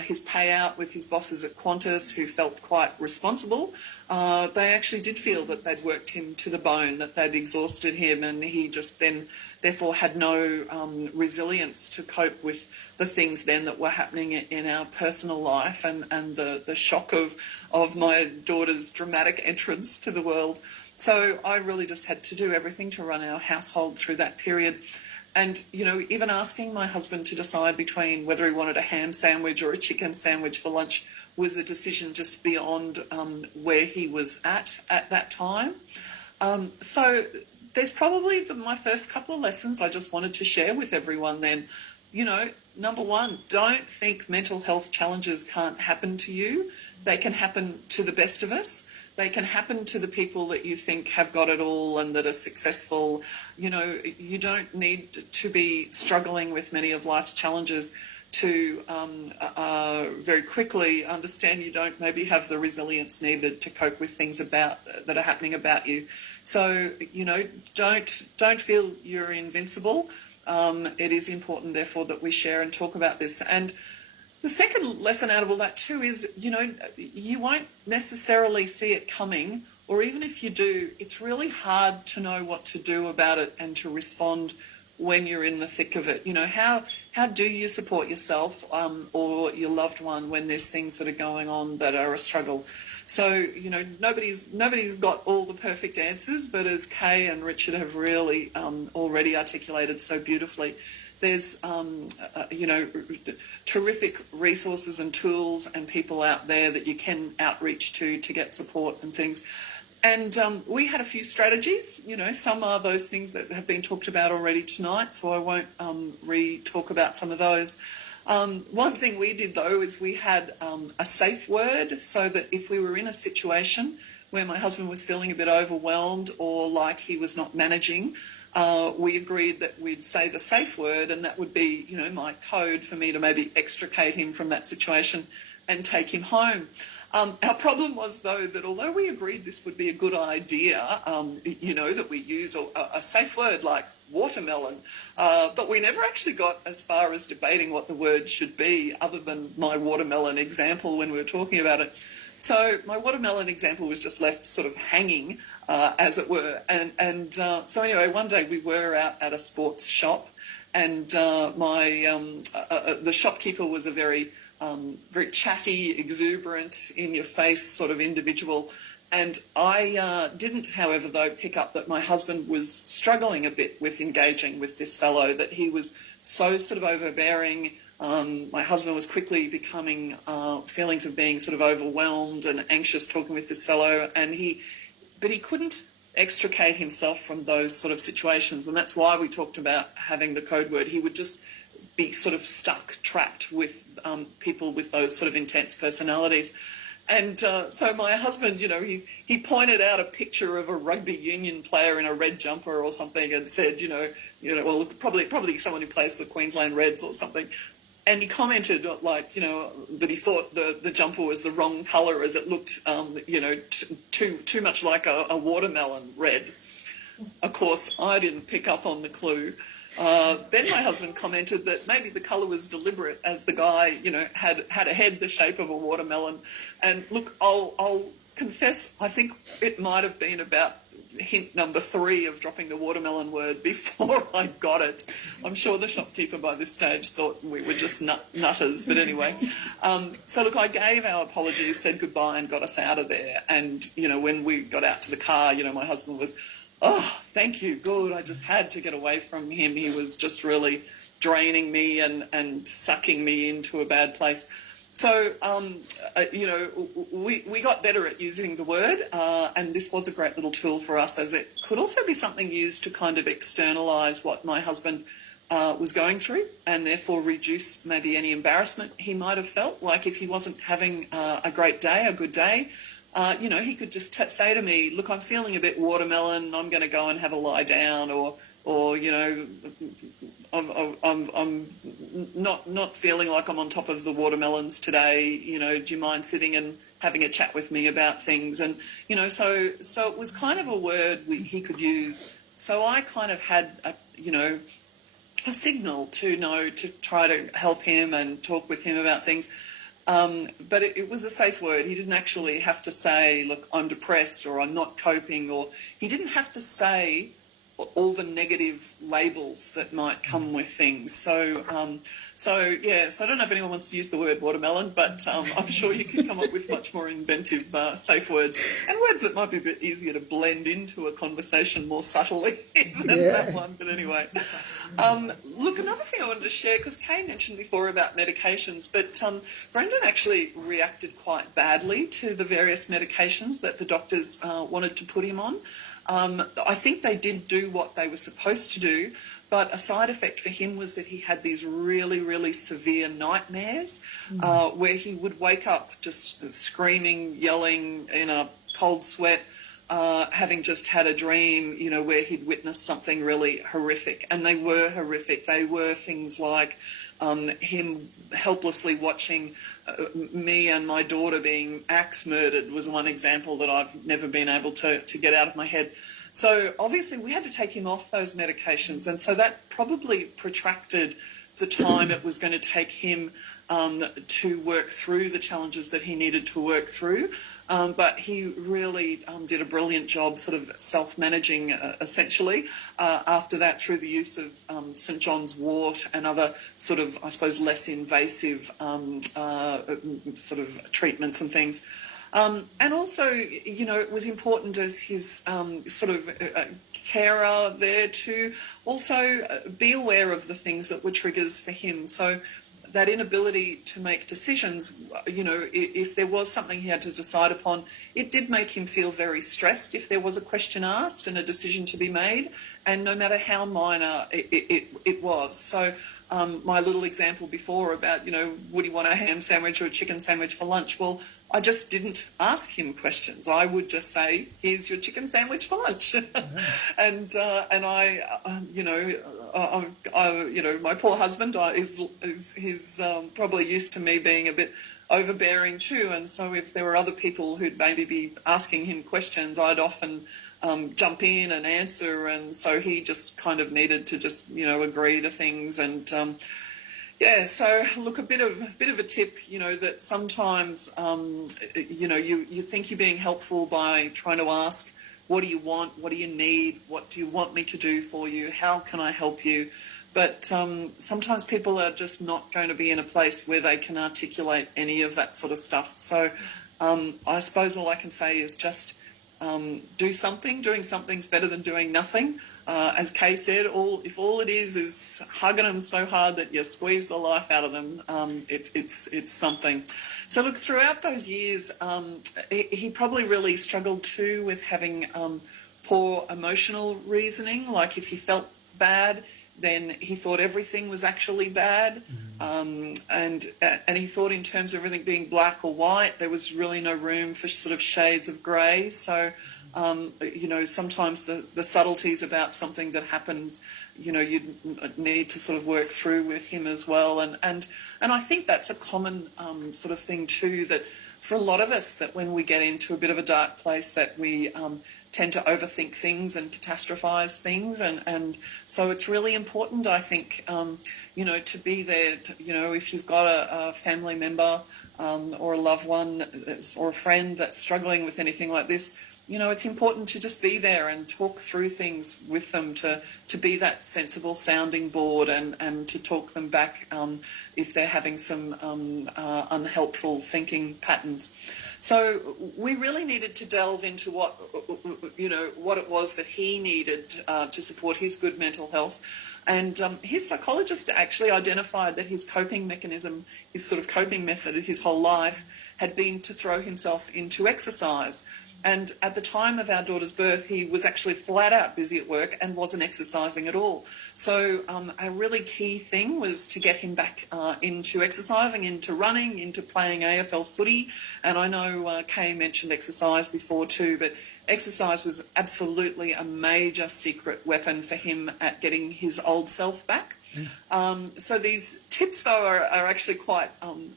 his payout with his bosses at Qantas, who felt quite responsible. They actually did feel that they'd worked him to the bone, that they'd exhausted him, and he just then therefore had no resilience to cope with the things then that were happening in our personal life and the shock of my daughter's dramatic entrance to the world. So I really just had to do everything to run our household through that period. And, even asking my husband to decide between whether he wanted a ham sandwich or a chicken sandwich for lunch was a decision just beyond where he was at that time. So there's probably my first couple of lessons I just wanted to share with everyone then. Number one, don't think mental health challenges can't happen to you. They can happen to the best of us. They can happen to the people that you think have got it all and that are successful. You don't need to be struggling with many of life's challenges to very quickly understand you don't maybe have the resilience needed to cope with things that are happening about you. So, don't feel you're invincible. It is important, therefore, that we share and talk about this. And the second lesson out of all that too is, you won't necessarily see it coming, or even if you do, it's really hard to know what to do about it and to respond when you're in the thick of it. How do you support yourself or your loved one when there's things that are going on that are a struggle? So, nobody's got all the perfect answers, but as Kay and Richard have really already articulated so beautifully, there's, terrific resources and tools and people out there that you can outreach to get support and things. And we had a few strategies. Some are those things that have been talked about already tonight, so I won't re-talk about some of those. One thing we did, though, is we had a safe word, so that if we were in a situation where my husband was feeling a bit overwhelmed or like he was not managing, we agreed that we'd say the safe word, and that would be, my code for me to maybe extricate him from that situation and take him home. Our problem was, though, that although we agreed this would be a good idea, that we use a safe word like watermelon, but we never actually got as far as debating what the word should be, other than my watermelon example when we were talking about it. So my watermelon example was just left sort of hanging, as it were. And so anyway, one day we were out at a sports shop, and the shopkeeper was a very chatty, exuberant, in-your-face sort of individual. And I didn't, however, though, pick up that my husband was struggling a bit with engaging with this fellow, that he was so sort of overbearing. My husband was quickly becoming feelings of being sort of overwhelmed and anxious talking with this fellow, but he couldn't extricate himself from those sort of situations. And that's why we talked about having the code word. He would just be sort of stuck, trapped with people with those sort of intense personalities. And so my husband, he pointed out a picture of a rugby union player in a red jumper or something, and said, well, probably someone who plays for the Queensland Reds or something. And he commented, like, that he thought the jumper was the wrong colour, as it looked, too much like a watermelon red. Of course, I didn't pick up on the clue. Then my husband commented that maybe the colour was deliberate, as the guy, had a head the shape of a watermelon. And look, I'll confess, I think it might have been about hint number 3 of dropping the watermelon word before I got it. I'm sure the shopkeeper by this stage thought we were just nutters, but anyway. So look, I gave our apologies, said goodbye, and got us out of there. And, when we got out to the car, my husband was, oh, thank you, good. I just had to get away from him. He was just really draining me and sucking me into a bad place. So, we got better at using the word, and this was a great little tool for us, as it could also be something used to kind of externalise what my husband was going through, and therefore reduce maybe any embarrassment he might have felt. Like if he wasn't having a great day, a good day, he could just say to me, look, I'm feeling a bit watermelon, I'm going to go and have a lie down, or I'm not feeling like I'm on top of the watermelons today, do you mind sitting and having a chat with me about things? And, so it was kind of a word he could use. So I kind of had a signal to try to help him and talk with him about things. But it was a safe word. He didn't actually have to say, look, I'm depressed, or I'm not coping, or he didn't have to say all the negative labels that might come with things. So I don't know if anyone wants to use the word watermelon, but I'm sure you can come up with much more inventive, safe words, and words that might be a bit easier to blend into a conversation more subtly than that one. But anyway, look, another thing I wanted to share, because Kay mentioned before about medications, but Brendan actually reacted quite badly to the various medications that the doctors wanted to put him on. I think they did do what they were supposed to do, but a side effect for him was that he had these really, really severe nightmares where he would wake up just screaming, yelling in a cold sweat, having just had a dream, where he'd witnessed something really horrific. And they were horrific. They were things like him helplessly watching me and my daughter being axe murdered was one example that I've never been able to get out of my head. So obviously we had to take him off those medications, and so that probably protracted the time it was going to take him to work through the challenges that he needed to work through. But he really did a brilliant job sort of self-managing, essentially, after that, through the use of St John's wort and other sort of, I suppose, less invasive sort of treatments and things. And also, it was important as his sort of carer there to also be aware of the things that were triggers for him. So that inability to make decisions, if there was something he had to decide upon, it did make him feel very stressed if there was a question asked and a decision to be made, and no matter how minor it was. So my little example before about, would he want a ham sandwich or a chicken sandwich for lunch? Well, I just didn't ask him questions. I would just say, here's your chicken sandwich for lunch. And my poor husband he's probably used to me being a bit overbearing too. And so if there were other people who'd maybe be asking him questions, I'd often jump in and answer. And so he just kind of needed to just, agree to things. And so look, a bit of a tip, that sometimes, you think you're being helpful by trying to ask, what do you want? What do you need? What do you want me to do for you? How can I help you? But sometimes people are just not going to be in a place where they can articulate any of that sort of stuff. So I suppose all I can say is just do something. Doing something's better than doing nothing. As Kay said, if all it is hugging them so hard that you squeeze the life out of them, it's something. So look, throughout those years, he probably really struggled too with having poor emotional reasoning. Like if he felt bad, then he thought everything was actually bad, and he thought in terms of everything being black or white, there was really no room for sort of shades of grey. So, you know, sometimes the subtleties about something that happened, you know, you need to sort of work through with him as well. And I think that's a common sort of thing too, that for a lot of us, that when we get into a bit of a dark place, that we tend to overthink things and catastrophize things. And so it's really important, I think, you know, to be there, you know, if you've got a family member or a loved one or a friend that's struggling with anything like this, you know, it's important to just be there and talk through things with them, to be that sensible sounding board, and to talk them back if they're having some unhelpful thinking patterns. So we really needed to delve into what, you know, what it was that he needed to support his good mental health. And his psychologist actually identified that his coping mechanism, his sort of coping method his whole life, had been to throw himself into exercise. And at the time of our daughter's birth, he was actually flat out busy at work and wasn't exercising at all. So a really key thing was to get him back into exercising, into running, into playing AFL footy. And I know Kay mentioned exercise before too, but exercise was absolutely a major secret weapon for him at getting his old self back. So these tips, though, are actually quite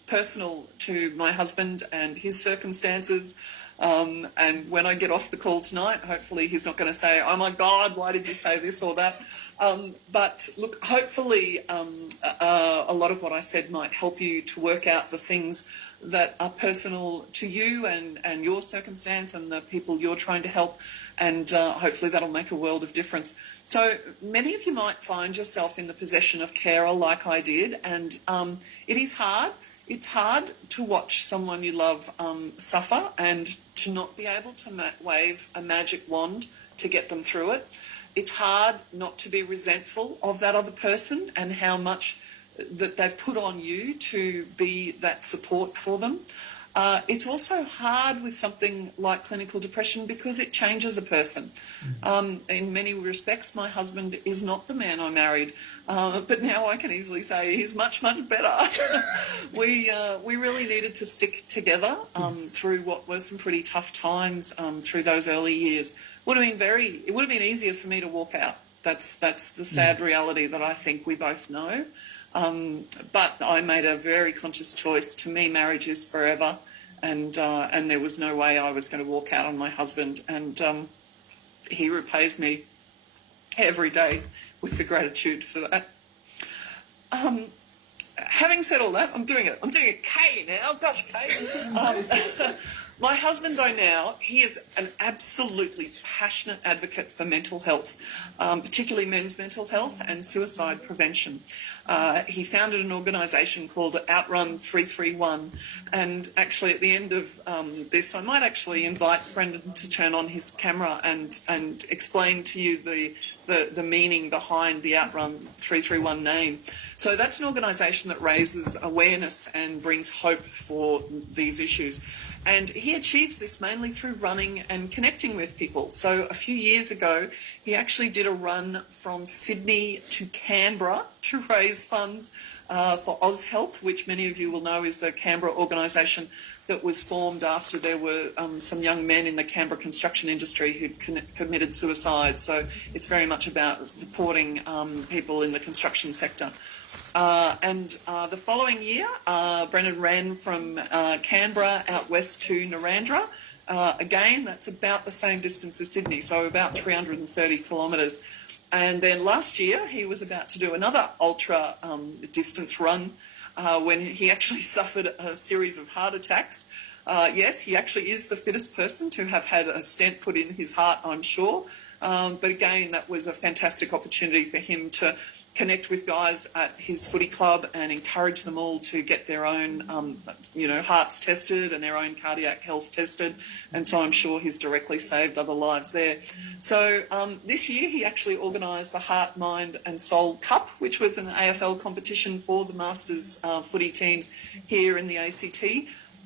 personal to my husband and his circumstances. And when I get off the call tonight, hopefully he's not going to say, oh my God, why did you say this or that? But look, hopefully a lot of what I said might help you to work out the things that are personal to you and your circumstance and the people you're trying to help. And hopefully that'll make a world of difference. So many of you might find yourself in the possession of carer like I did. And it is hard. It's hard to watch someone you love suffer and to not be able to wave a magic wand to get them through it. It's hard not to be resentful of that other person and how much that they've put on you to be that support for them. It's also hard with something like clinical depression because it changes a person. In many respects, my husband is not the man I married, but now I can easily say he's much, much better. We really needed to stick together through what were some pretty tough times through those early years. It would have been easier for me to walk out. That's the sad reality that I think we both know. But I made a very conscious choice. To me, marriage is forever, and there was no way I was going to walk out on my husband. And he repays me every day with the gratitude for that. Having said all that, I'm doing it. Kay now. Gosh, Kay. My husband, though, now, he is an absolutely passionate advocate for mental health, particularly men's mental health and suicide prevention. He founded an organisation called Outrun 331, and actually at the end of this, I might actually invite Brendan to turn on his camera and explain to you the meaning behind the Outrun 331 name. So that's an organisation that raises awareness and brings hope for these issues. And he achieves this mainly through running and connecting with people. So a few years ago, he actually did a run from Sydney to Canberra to raise funds for AusHelp, which many of you will know is the Canberra organisation that was formed after there were some young men in the Canberra construction industry who'd committed suicide. So it's very much about supporting people in the construction sector. And the following year, Brendan ran from Canberra out west to Narrandera. Again, that's about the same distance as Sydney, so about 330 kilometres. And then last year, he was about to do another ultra distance run when he actually suffered a series of heart attacks. Yes, he actually is the fittest person to have had a stent put in his heart, I'm sure. But again, that was a fantastic opportunity for him to connect with guys at his footy club and encourage them all to get their own, hearts tested and their own cardiac health tested. And so I'm sure he's directly saved other lives there. So this year he actually organised the Heart, Mind and Soul Cup, which was an AFL competition for the Masters footy teams here in the ACT.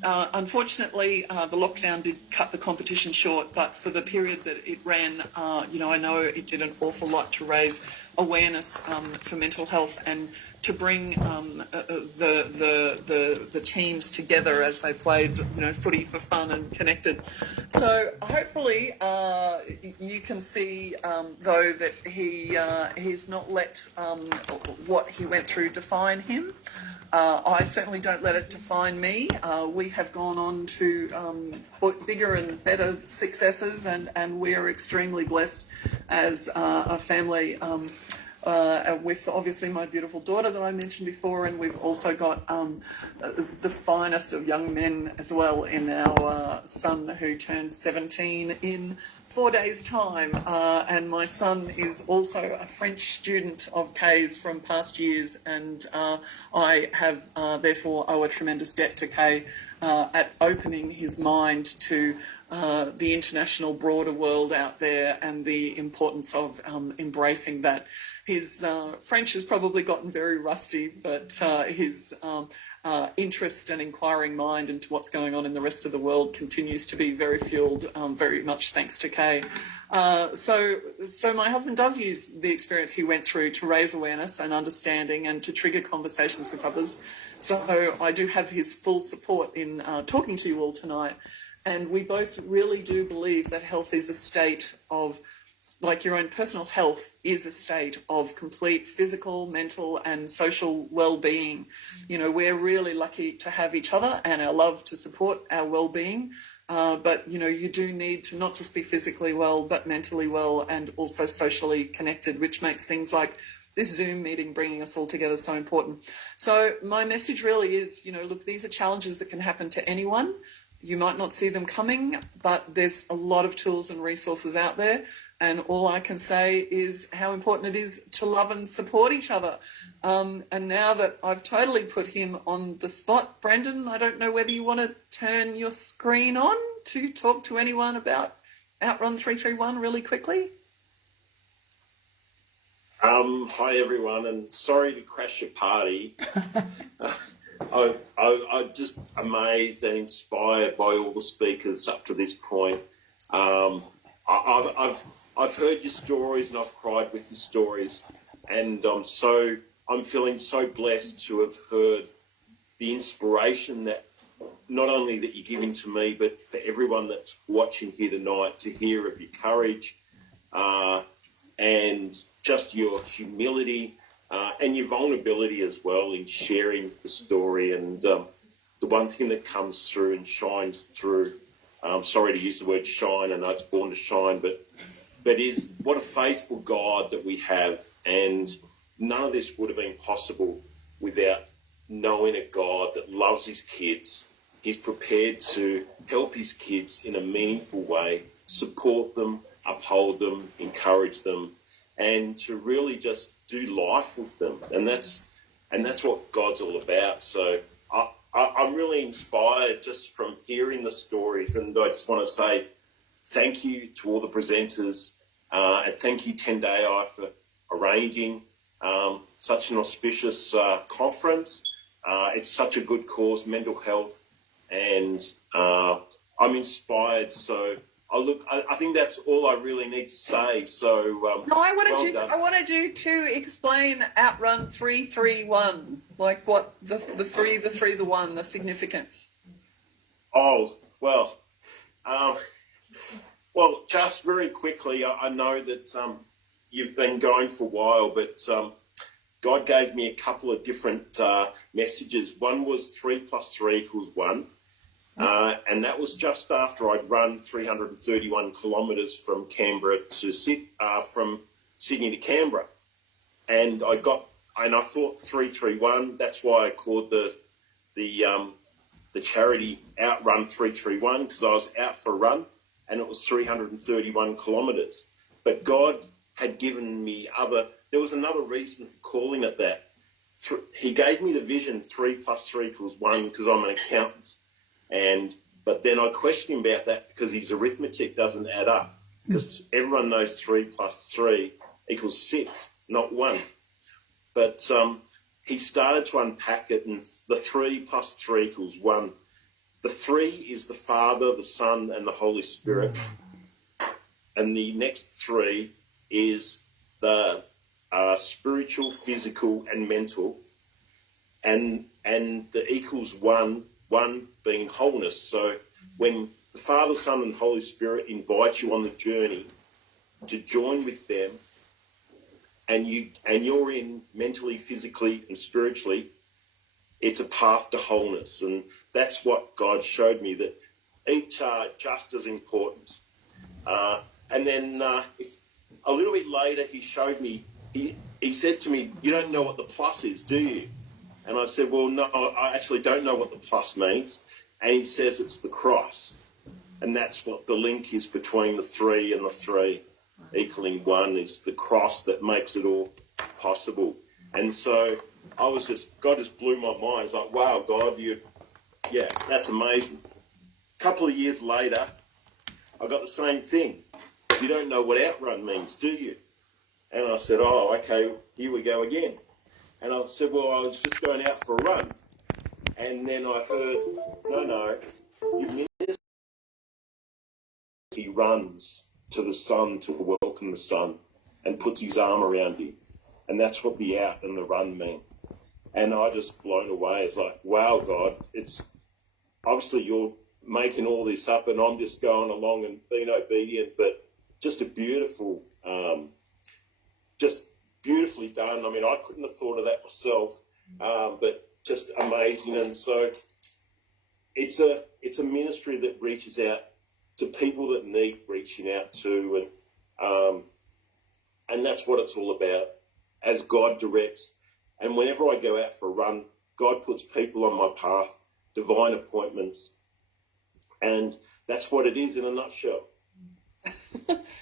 Unfortunately, the lockdown did cut the competition short, but for the period that it ran, I know it did an awful lot to raise awareness for mental health and to bring the teams together as they played, footy for fun and connected. So hopefully you can see, though, that he's not let what he went through define him. I certainly don't let it define me. We have gone on to bigger and better successes, and we are extremely blessed as a family with obviously my beautiful daughter that I mentioned before, and we've also got the finest of young men as well in our son who turns 17 in 4 days' time, and my son is also a French student of Kay's from past years, and I have therefore owe a tremendous debt to Kay at opening his mind to the international broader world out there and the importance of embracing that. His French has probably gotten very rusty, but his interest and inquiring mind into what's going on in the rest of the world continues to be very fueled, very much thanks to Kay. So my husband does use the experience he went through to raise awareness and understanding and to trigger conversations with others. So I do have his full support in talking to you all tonight. And we both really do believe that health is a state of, like your own personal health is a state of complete physical, mental and social well-being. We're really lucky to have each other and our love to support our well-being. But, you do need to not just be physically well, but mentally well and also socially connected, which makes things like this Zoom meeting bringing us all together so important. So my message really is, look, these are challenges that can happen to anyone. You might not see them coming, but there's a lot of tools and resources out there. And all I can say is how important it is to love and support each other. And now that I've totally put him on the spot, Brendan, I don't know whether you want to turn your screen on to talk to anyone about Outrun 331 really quickly. Hi everyone, and sorry to crash your party. I'm just amazed and inspired by all the speakers up to this point. I've heard your stories and I've cried with your stories, and I'm feeling so blessed to have heard the inspiration that not only that you're giving to me, but for everyone that's watching here tonight, to hear of your courage and just your humility and your vulnerability as well in sharing the story. And the one thing that comes through and shines through, I'm sorry to use the word shine, and it's born to shine, but is what a faithful God that we have. And none of this would have been possible without knowing a God that loves his kids. He's prepared to help his kids in a meaningful way, support them, uphold them, encourage them, and to really just do life with them. And that's what God's all about. So I'm really inspired just from hearing the stories, and I just want to say thank you to all the presenters, and thank you, Tendayi, for arranging such an auspicious conference. It's such a good cause, mental health, and I'm inspired. So I think that's all I really need to say. So no, I wanted you to explain Outrun 331, like what the 3, the 3, the 1, the significance. Oh well, just very quickly, I know that you've been going for a while, but God gave me a couple of different messages. One was 3 + 3 = 1. And that was just after I'd run 331 kilometres from from Sydney to Canberra, and I thought 331. That's why I called the charity Outrun 331, because I was out for a run, and it was 331 kilometres. But God had given me there was another reason for calling it that. He gave me the vision 3 + 3 = 1 because I'm an accountant. But then I questioned him about that because his arithmetic doesn't add up, because everyone knows 3 + 3 = 6, not 1. But he started to unpack it, and the 3 + 3 = 1. the three is the Father, the Son, and the Holy Spirit. And the next three is the spiritual, physical, and mental. And the equals one being wholeness. So when the Father, Son, and Holy Spirit invite you on the journey to join with them, and you're in mentally, physically, and spiritually, it's a path to wholeness. And that's what God showed me, that each are just as important. And then if a little bit later, he showed me, he said to me, you don't know what the plus is, do you? And I said, well, no, I actually don't know what the plus means. And he says it's the cross. And that's what the link is between the three and the three, equaling one, is the cross that makes it all possible. And so God just blew my mind. It's like, wow, God, that's amazing. A couple of years later, I got the same thing. You don't know what outrun means, do you? And I said, oh, okay, here we go again. And I said, well, I was just going out for a run. And then I heard, no, you missed. He runs to the sun to welcome the sun and puts his arm around you. And that's what the out and the run mean. And I just blown away. It's like, wow, God, it's obviously you're making all this up and I'm just going along and being obedient, but just a beautiful, just beautifully done. I mean, I couldn't have thought of that myself, but just amazing. And so it's a ministry that reaches out to people that need reaching out to, and that's what it's all about, as God directs. And whenever I go out for a run, God puts people on my path, divine appointments, and that's what it is in a nutshell.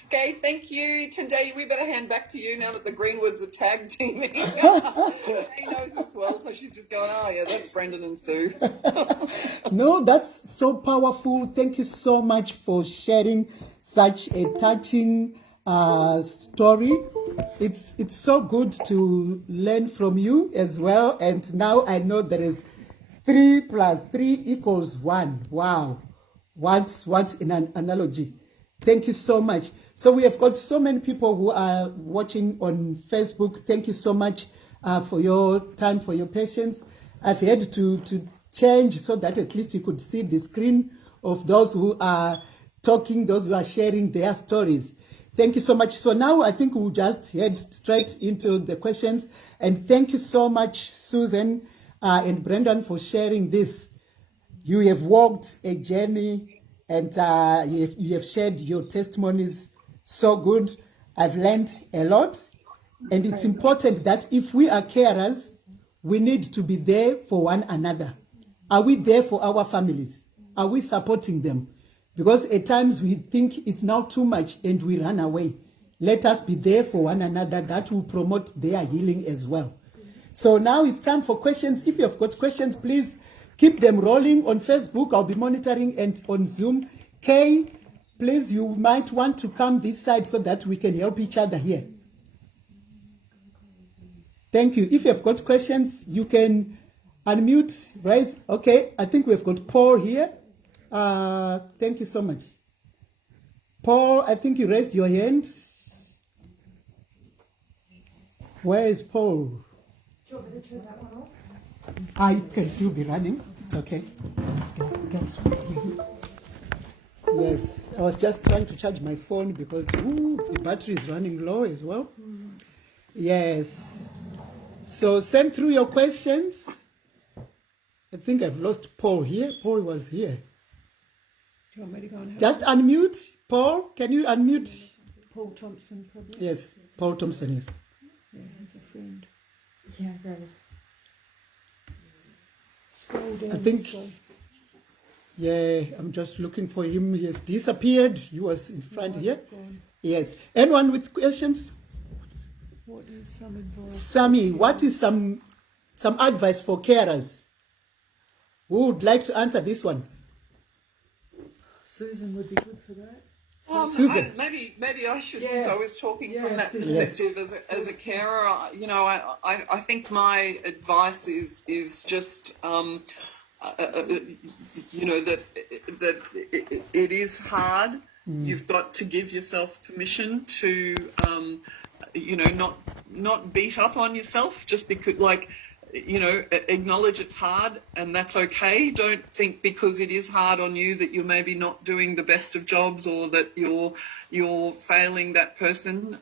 Okay, thank you, Tendayi. We better hand back to you now that the Greenwoods are tag teaming. He knows as well, so she's just going, oh yeah, that's Brendan and Sue. No, that's so powerful. Thank you so much for sharing such a touching story. It's so good to learn from you as well. And now I know there is 3 + 3 = 1. Wow. What in an analogy. Thank you so much. So we have got so many people who are watching on Facebook. Thank you so much for your time, for your patience. I've had to change so that at least you could see the screen of those who are talking, those who are sharing their stories. Thank you so much. So now I think we'll just head straight into the questions. And thank you so much, Susan and Brendan, for sharing this. You have walked a journey, and you have shared your testimonies so good. I've learned a lot. And it's important that if we are carers, we need to be there for one another. Are we there for our families? Are we supporting them? Because at times we think it's now too much and we run away. Let us be there for one another. That will promote their healing as well. So now it's time for questions. If you have got questions, please keep them rolling on Facebook. I'll be monitoring, and on Zoom. Kay, please, you might want to come this side so that we can help each other here. Thank you. If you have got questions, you can unmute, raise. Okay, I think we've got Paul here. Thank you so much. Paul, I think you raised your hand. Where is Paul? Do you want me to turn that one off? I can still be running. It's okay. Yes, I was just trying to charge my phone because the battery is running low as well. Yes. So send through your questions. I think I've lost Paul here. Paul was here. Do you want me to go and have Just unmute. Paul, can you unmute? Paul Thompson, probably? Yes, Paul Thompson, yes. Yeah, he's a friend. Yeah, great. Scroll down. I think, this way. yeah, I'm just looking for him. He has disappeared. He was in front here. Gone. Yes. Anyone with questions? What is some advice? Sammy, what is some advice for carers? Who would like to answer this one? Susan would be good for that. Susan. Maybe I should, Yeah. since I was talking Yeah, from that Susan. perspective as a carer. I think my advice is just you know, that it is hard. You've got to give yourself permission to, you know, not beat up on yourself just because, like, you know, acknowledge it's hard and that's okay. Don't think because it is hard on you that you're maybe not doing the best of jobs or that you're failing that person.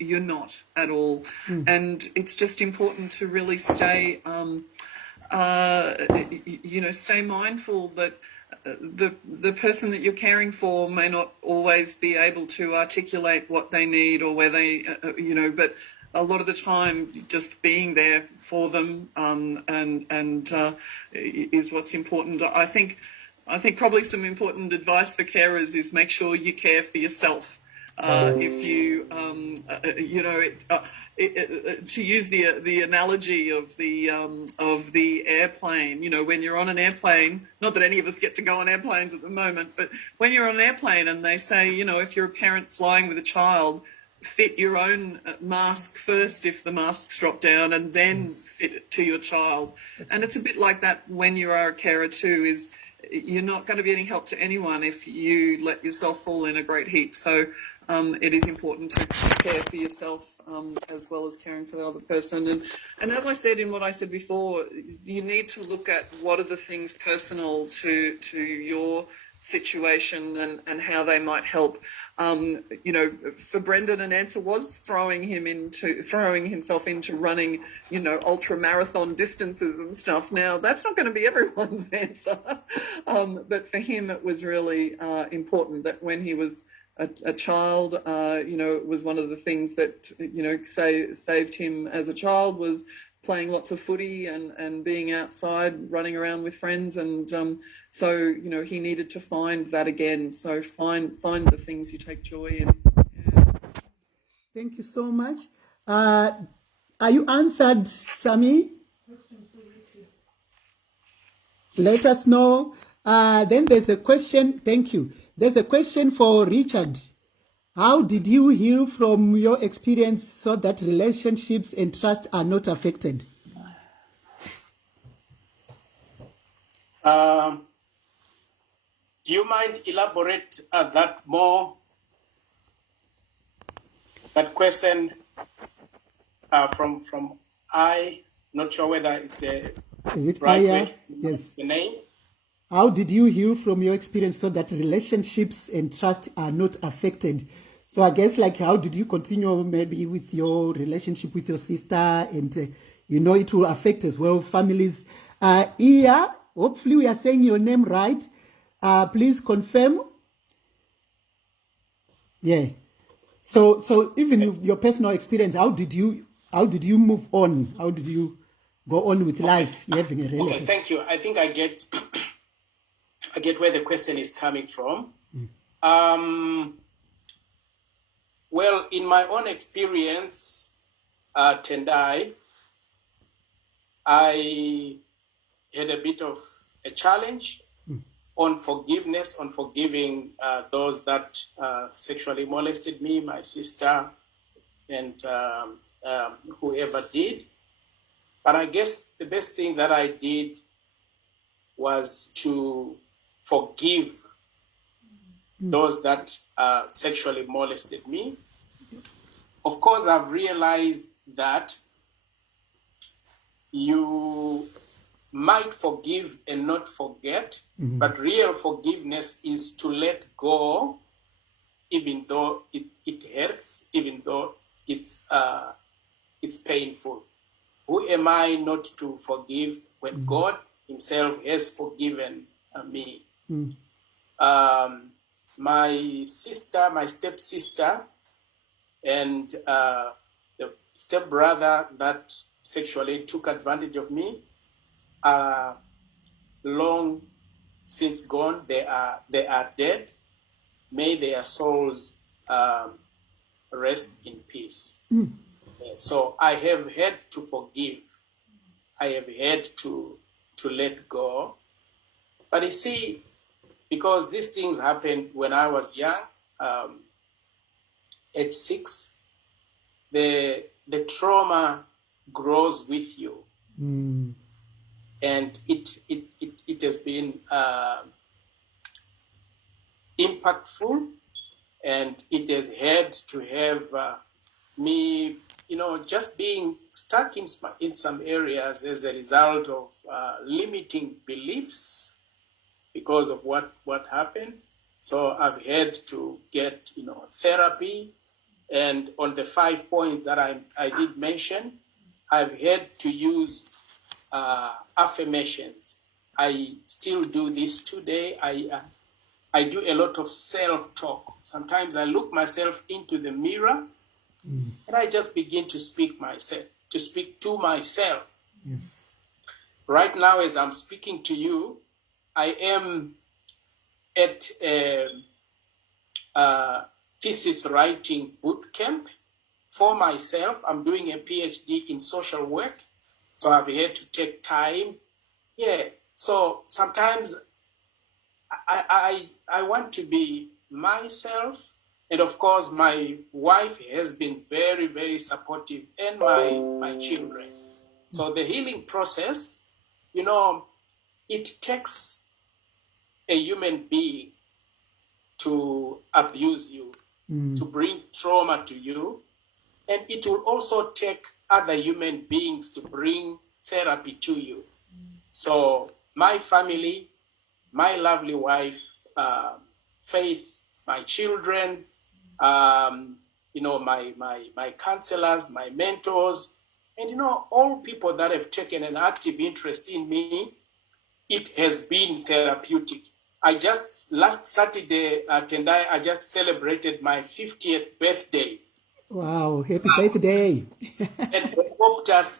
You're not at all. And it's just important to really stay, you know, stay mindful that the person that you're caring for may not always be able to articulate what they need or where they, you know, but a lot of the time just being there for them is what's important. I think probably some important advice for carers is make sure you care for yourself. If you, you know, to use the analogy of the airplane, you know, when you're on an airplane, not that any of us get to go on airplanes at the moment, but when you're on an airplane and they say, you know, if you're a parent flying with a child, fit your own mask first if the masks drop down and then fit it to your child. And it's a bit like that when you are a carer too, is you're not going to be any help to anyone if you let yourself fall in a great heap. So it is important to care for yourself as well as caring for the other person. And as I said in what I said before, you need to look at what are the things personal to your situation and how they might help. You know, for Brendan, an answer was throwing himself into running, you know, ultra marathon distances and stuff. Now that's not going to be everyone's answer, but for him it was really important that when he was a child, you know, it was one of the things that, you know, saved him as a child was playing lots of footy and being outside, running around with friends. And so, you know, he needed to find that again. So find the things you take joy in. Yeah. Thank you so much. Are you answered, Sammy? Let us know. Then there's a question. Thank you. There's a question for Richard. How did you heal from your experience so that relationships and trust are not affected? Do you mind elaborate that more? That question from I, not sure whether it's the Is it right Aya? way. Yes. The name? How did you heal from your experience so that relationships and trust are not affected? So I guess, like, how did you continue maybe with your relationship with your sister, and you know it will affect as well families. Iya, hopefully we are saying your name right. Please confirm. Yeah. So even with your personal experience, how did you move on? How did you go on with life? Having a relationship? Okay, thank you. I think I get where the question is coming from. Well, in my own experience, Tendayi, I had a bit of a challenge on forgiveness, on forgiving those that sexually molested me, my sister, and whoever did. But I guess the best thing that I did was to forgive those that sexually molested me. Of course, I've realized that you might forgive and not forget, but real forgiveness is to let go, even though it hurts, even though it's painful. Who am I not to forgive when God himself has forgiven me? My sister, my stepsister, and the stepbrother that sexually took advantage of me are long since gone. They are dead. May their souls rest in peace. So I have had to forgive. I have had to let go. But you see, because these things happened when I was young, at 6, the trauma grows with you. And and it has been impactful, and it has had to have me, just being stuck in some areas as a result of limiting beliefs because of what happened. So I've had to get, therapy. And on the 5 points that I did mention, I've had to use affirmations. I still do this today. I do a lot of self-talk. Sometimes I look myself into the mirror and I just begin to speak to myself. Yes. Right now, as I'm speaking to you, I am at a thesis writing boot camp for myself. I'm doing a PhD in social work, so I've had to take time. Yeah, so sometimes I want to be myself, and of course, my wife has been very, very supportive, and my children. So the healing process, it takes a human being to abuse you, to bring trauma to you, and it will also take other human beings to bring therapy to you. So my family, my lovely wife, Faith, my children, my counselors, my mentors, and all people that have taken an active interest in me, it has been therapeutic. Last Saturday, Tendayi, I just celebrated my 50th birthday. Wow, happy birthday.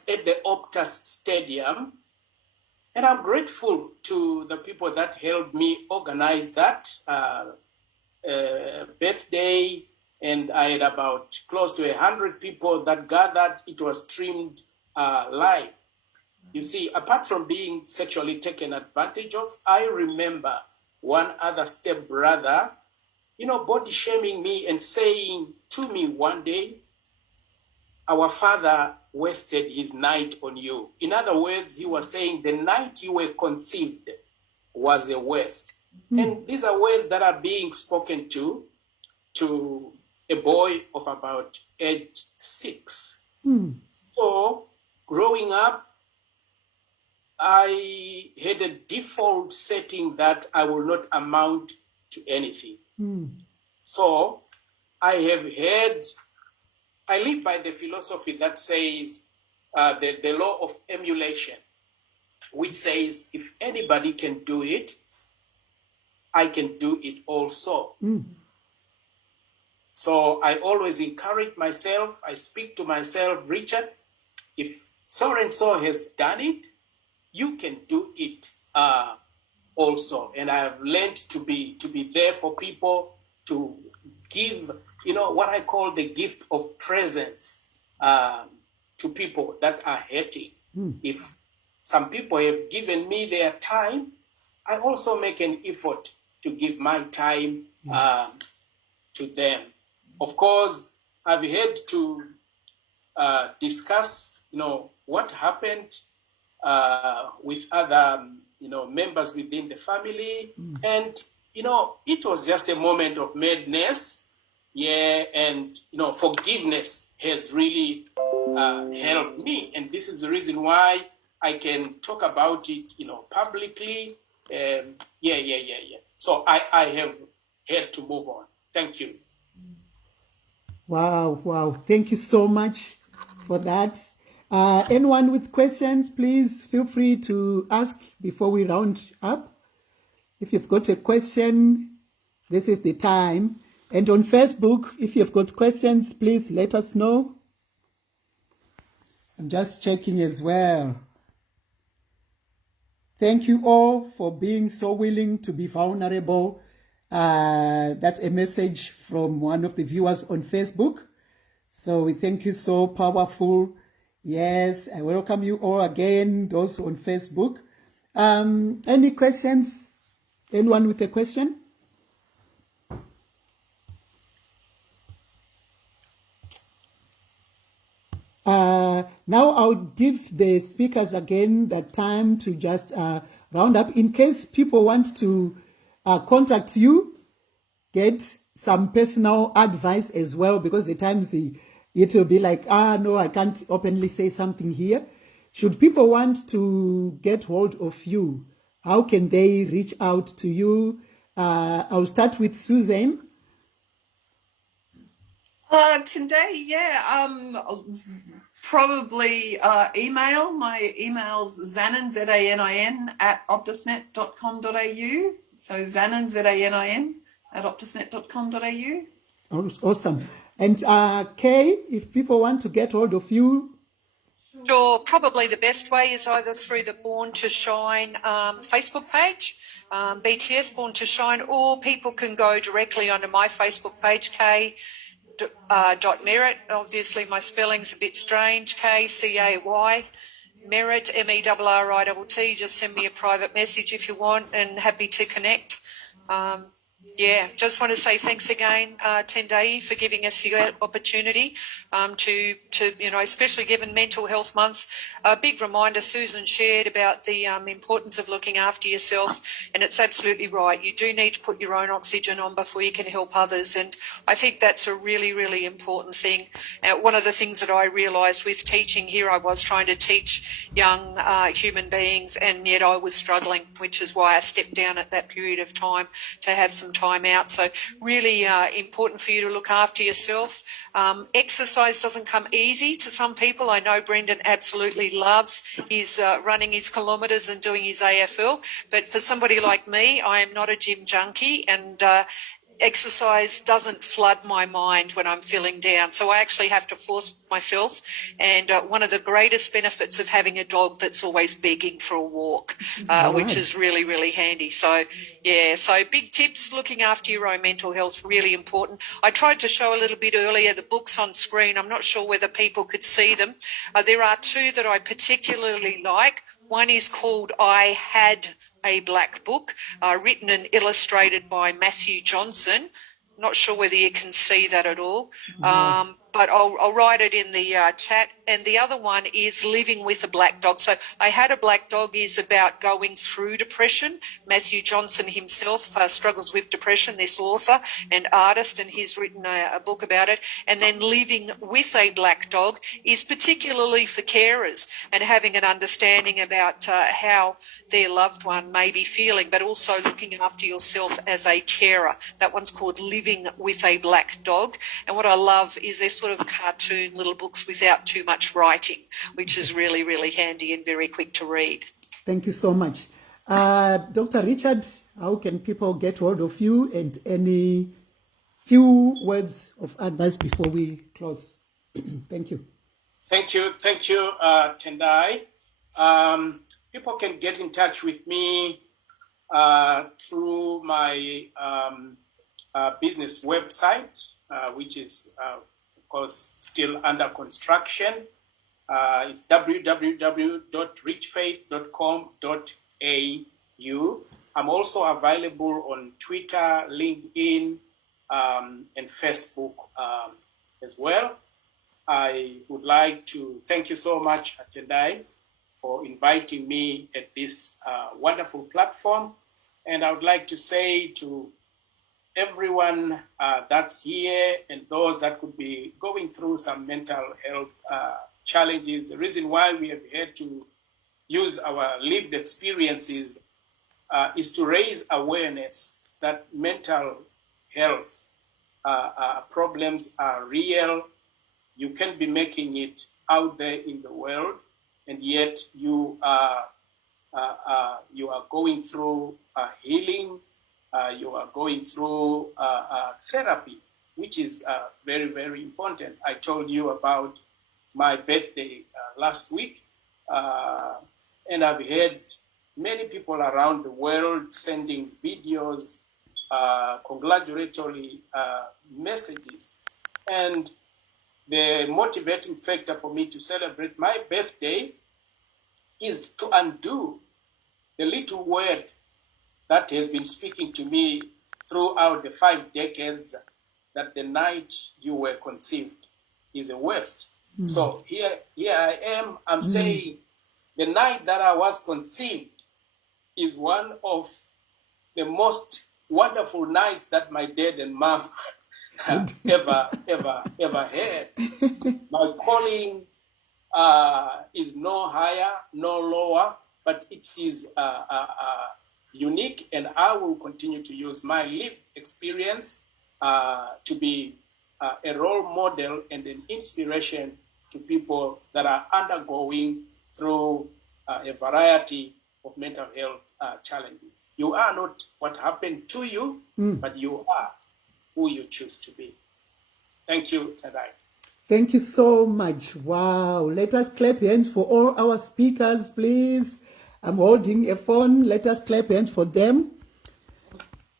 at the Optus Stadium. And I'm grateful to the people that helped me organize that birthday. And I had about close to 100 people that gathered. It was streamed live. You see, apart from being sexually taken advantage of, I remember one other stepbrother, body shaming me and saying to me one day, our father wasted his night on you. In other words, he was saying the night you were conceived was a waste. And these are words that are being spoken to a boy of about age 6. So growing up, I had a default setting that I will not amount to anything. So I live by the philosophy that says the law of emulation, which says if anybody can do it, I can do it also. So I always encourage myself. I speak to myself, Richard, if so and so has done it, you can do it also. And I've learned to be there for people, to give, what I call the gift of presence to people that are hurting. If some people have given me their time, I also make an effort to give my time to them. Of course, I've had to discuss, what happened with other, members within the family. And, it was just a moment of madness. Yeah. And, forgiveness has really helped me. And this is the reason why I can talk about it, publicly. So I have had to move on. Thank you. Wow. Thank you so much for that. Anyone with questions, please feel free to ask before we round up. If you've got a question, this is the time. And on Facebook, if you've got questions, please let us know. I'm just checking as well. Thank you all for being so willing to be vulnerable. That's a message from one of the viewers on Facebook. So we thank you, so powerful. Yes, I welcome you all again, those on Facebook. Any questions? Anyone with a question? Now I'll give the speakers again the time to just round up in case people want to contact you, get some personal advice as well, because at times it will be like, no, I can't openly say something here. Should people want to get hold of you, how can they reach out to you? I'll start with Suzanne. Today, yeah, probably email. My email's Zanin, Z-A-N-I-N, @optusnet.com.au. So Zanin, Z-A-N-I-N, @optusnet.com.au. Awesome. And Kay, if people want to get hold of you. Sure, probably the best way is either through the Born to Shine Facebook page, BTS Born to Shine, or people can go directly onto my Facebook page, K.Merritt. Obviously, my spelling's a bit strange, K-C-A-Y, Merritt, M-E-R-R-I-T-T. Just send me a private message if you want, and happy to connect. Just want to say thanks again, Tendayi, for giving us the opportunity to especially given Mental Health Month. A big reminder, Susan shared about the importance of looking after yourself, and it's absolutely right. You do need to put your own oxygen on before you can help others, and I think that's a really, really important thing. One of the things that I realised with teaching here, I was trying to teach young human beings, and yet I was struggling, which is why I stepped down at that period of time to have some time out. So really important for you to look after yourself. Exercise doesn't come easy to some people. I know Brendan absolutely loves his running his kilometres and doing his AFL, but for somebody like me, I am not a gym junkie, and exercise doesn't flood my mind when I'm feeling down. So I actually have to force myself. And one of the greatest benefits of having a dog that's always begging for a walk, which is really, really handy. So, so big tips, looking after your own mental health, really important. I tried to show a little bit earlier the books on screen. I'm not sure whether people could see them. There are two that I particularly like. One is called I Had a Black Book, written and illustrated by Matthew Johnson. Not sure whether you can see that at all, but I'll write it in the chat. And the other one is Living with a Black Dog. So I Had a Black Dog is about going through depression. Matthew Johnson himself struggles with depression, this author and artist, and he's written a book about it. And then Living with a Black Dog is particularly for carers and having an understanding about how their loved one may be feeling, but also looking after yourself as a carer. That one's called Living with a Black Dog. And what I love is they're sort of cartoon little books without too much writing, which is really, really handy and very quick to read. Thank you so much. Dr. Richard, how can people get hold of you, and any few words of advice before we close? Thank you. Thank you, Tendayi. People can get in touch with me through my business website, which is, of course, still under construction. It's www.richfaith.com.au. I'm also available on Twitter, LinkedIn, and Facebook as well. I would like to thank you so much, Tendayi, for inviting me at this wonderful platform. And I would like to say to everyone that's here and those that could be going through some mental health challenges, the reason why we have had to use our lived experiences is to raise awareness that mental health problems are real. You can be making it out there in the world, and yet you are going through healing. You are going through therapy, which is very, very important. I told you about my birthday last week, and I've had many people around the world sending videos, congratulatory messages. And the motivating factor for me to celebrate my birthday is to undo the little word that has been speaking to me throughout the 5 decades, that the night you were conceived is a waste. So here I am. I'm saying the night that I was conceived is one of the most wonderful nights that my dad and mom have ever had. My calling is no higher, no lower, but it is unique, and I will continue to use my lived experience to be a role model and an inspiration to people that are undergoing through a variety of mental health challenges. You are not what happened to you, but you are who you choose to be. Thank you, Tendayi. Thank you so much. Wow. Let us clap hands for all our speakers, please. I'm holding a phone. Let us clap hands for them.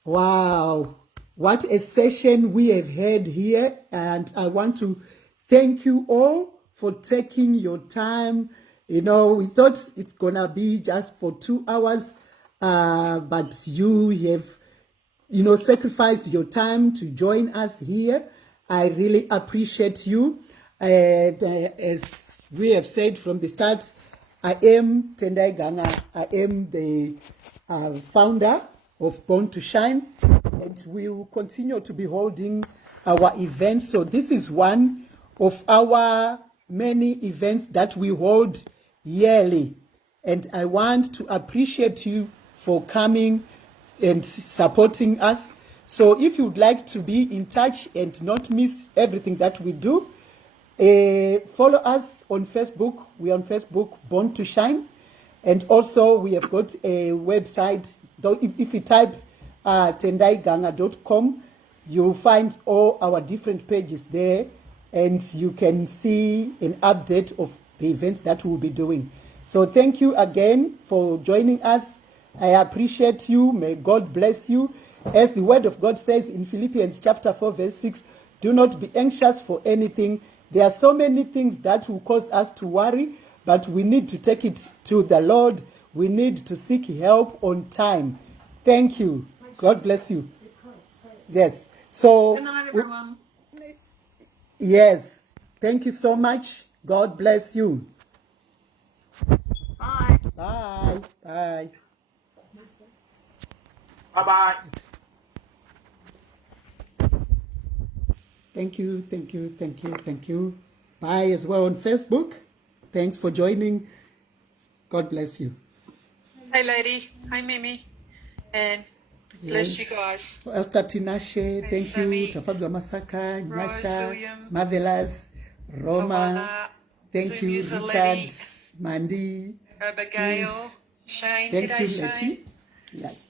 Wow. What a session we have had here. And I want to thank you all for taking your time. You know, we thought it's going to be just for 2 hours, but you have, you know, sacrificed your time to join us here. I really appreciate you. And as we have said from the start, I am Tendayi Ganga. I am the founder of Born to Shine, and we will continue to be holding our events. So this is one of our many events that we hold yearly. And I want to appreciate you for coming and supporting us. So if you'd like to be in touch and not miss everything that we do, follow us on Facebook. We're on Facebook, Born to Shine. And also we have got a website. If you type tendayiganga.com, you'll find all our different pages there, and you can see an update of the events that we'll be doing. So thank you again for joining us. I appreciate you. May God bless you. As the word of God says in Philippians chapter 4, verse 6, do not be anxious for anything. There are so many things that will cause us to worry, but we need to take it to the Lord. We need to seek help on time. Thank you. God bless you. Yes. So, Good night, everyone. yes. Thank you so much. God bless you. Bye. Bye. Bye. Bye-bye. Thank you, thank you, thank you, thank you. Bye as well on Facebook. Thanks for joining. God bless you. Hey, lady. Hi, Mimi. And bless you guys. Pastor Tinashe, Hey, thank Sammy, you. Tafadwa Masaka, Rose, Nyasha, William, Marvelous, Roma, Tawana, thank you. Sue, Richard, Letty, Mandy, Steve, Abigail, Shane. thank G'day, you, Shane. Letty. Yes.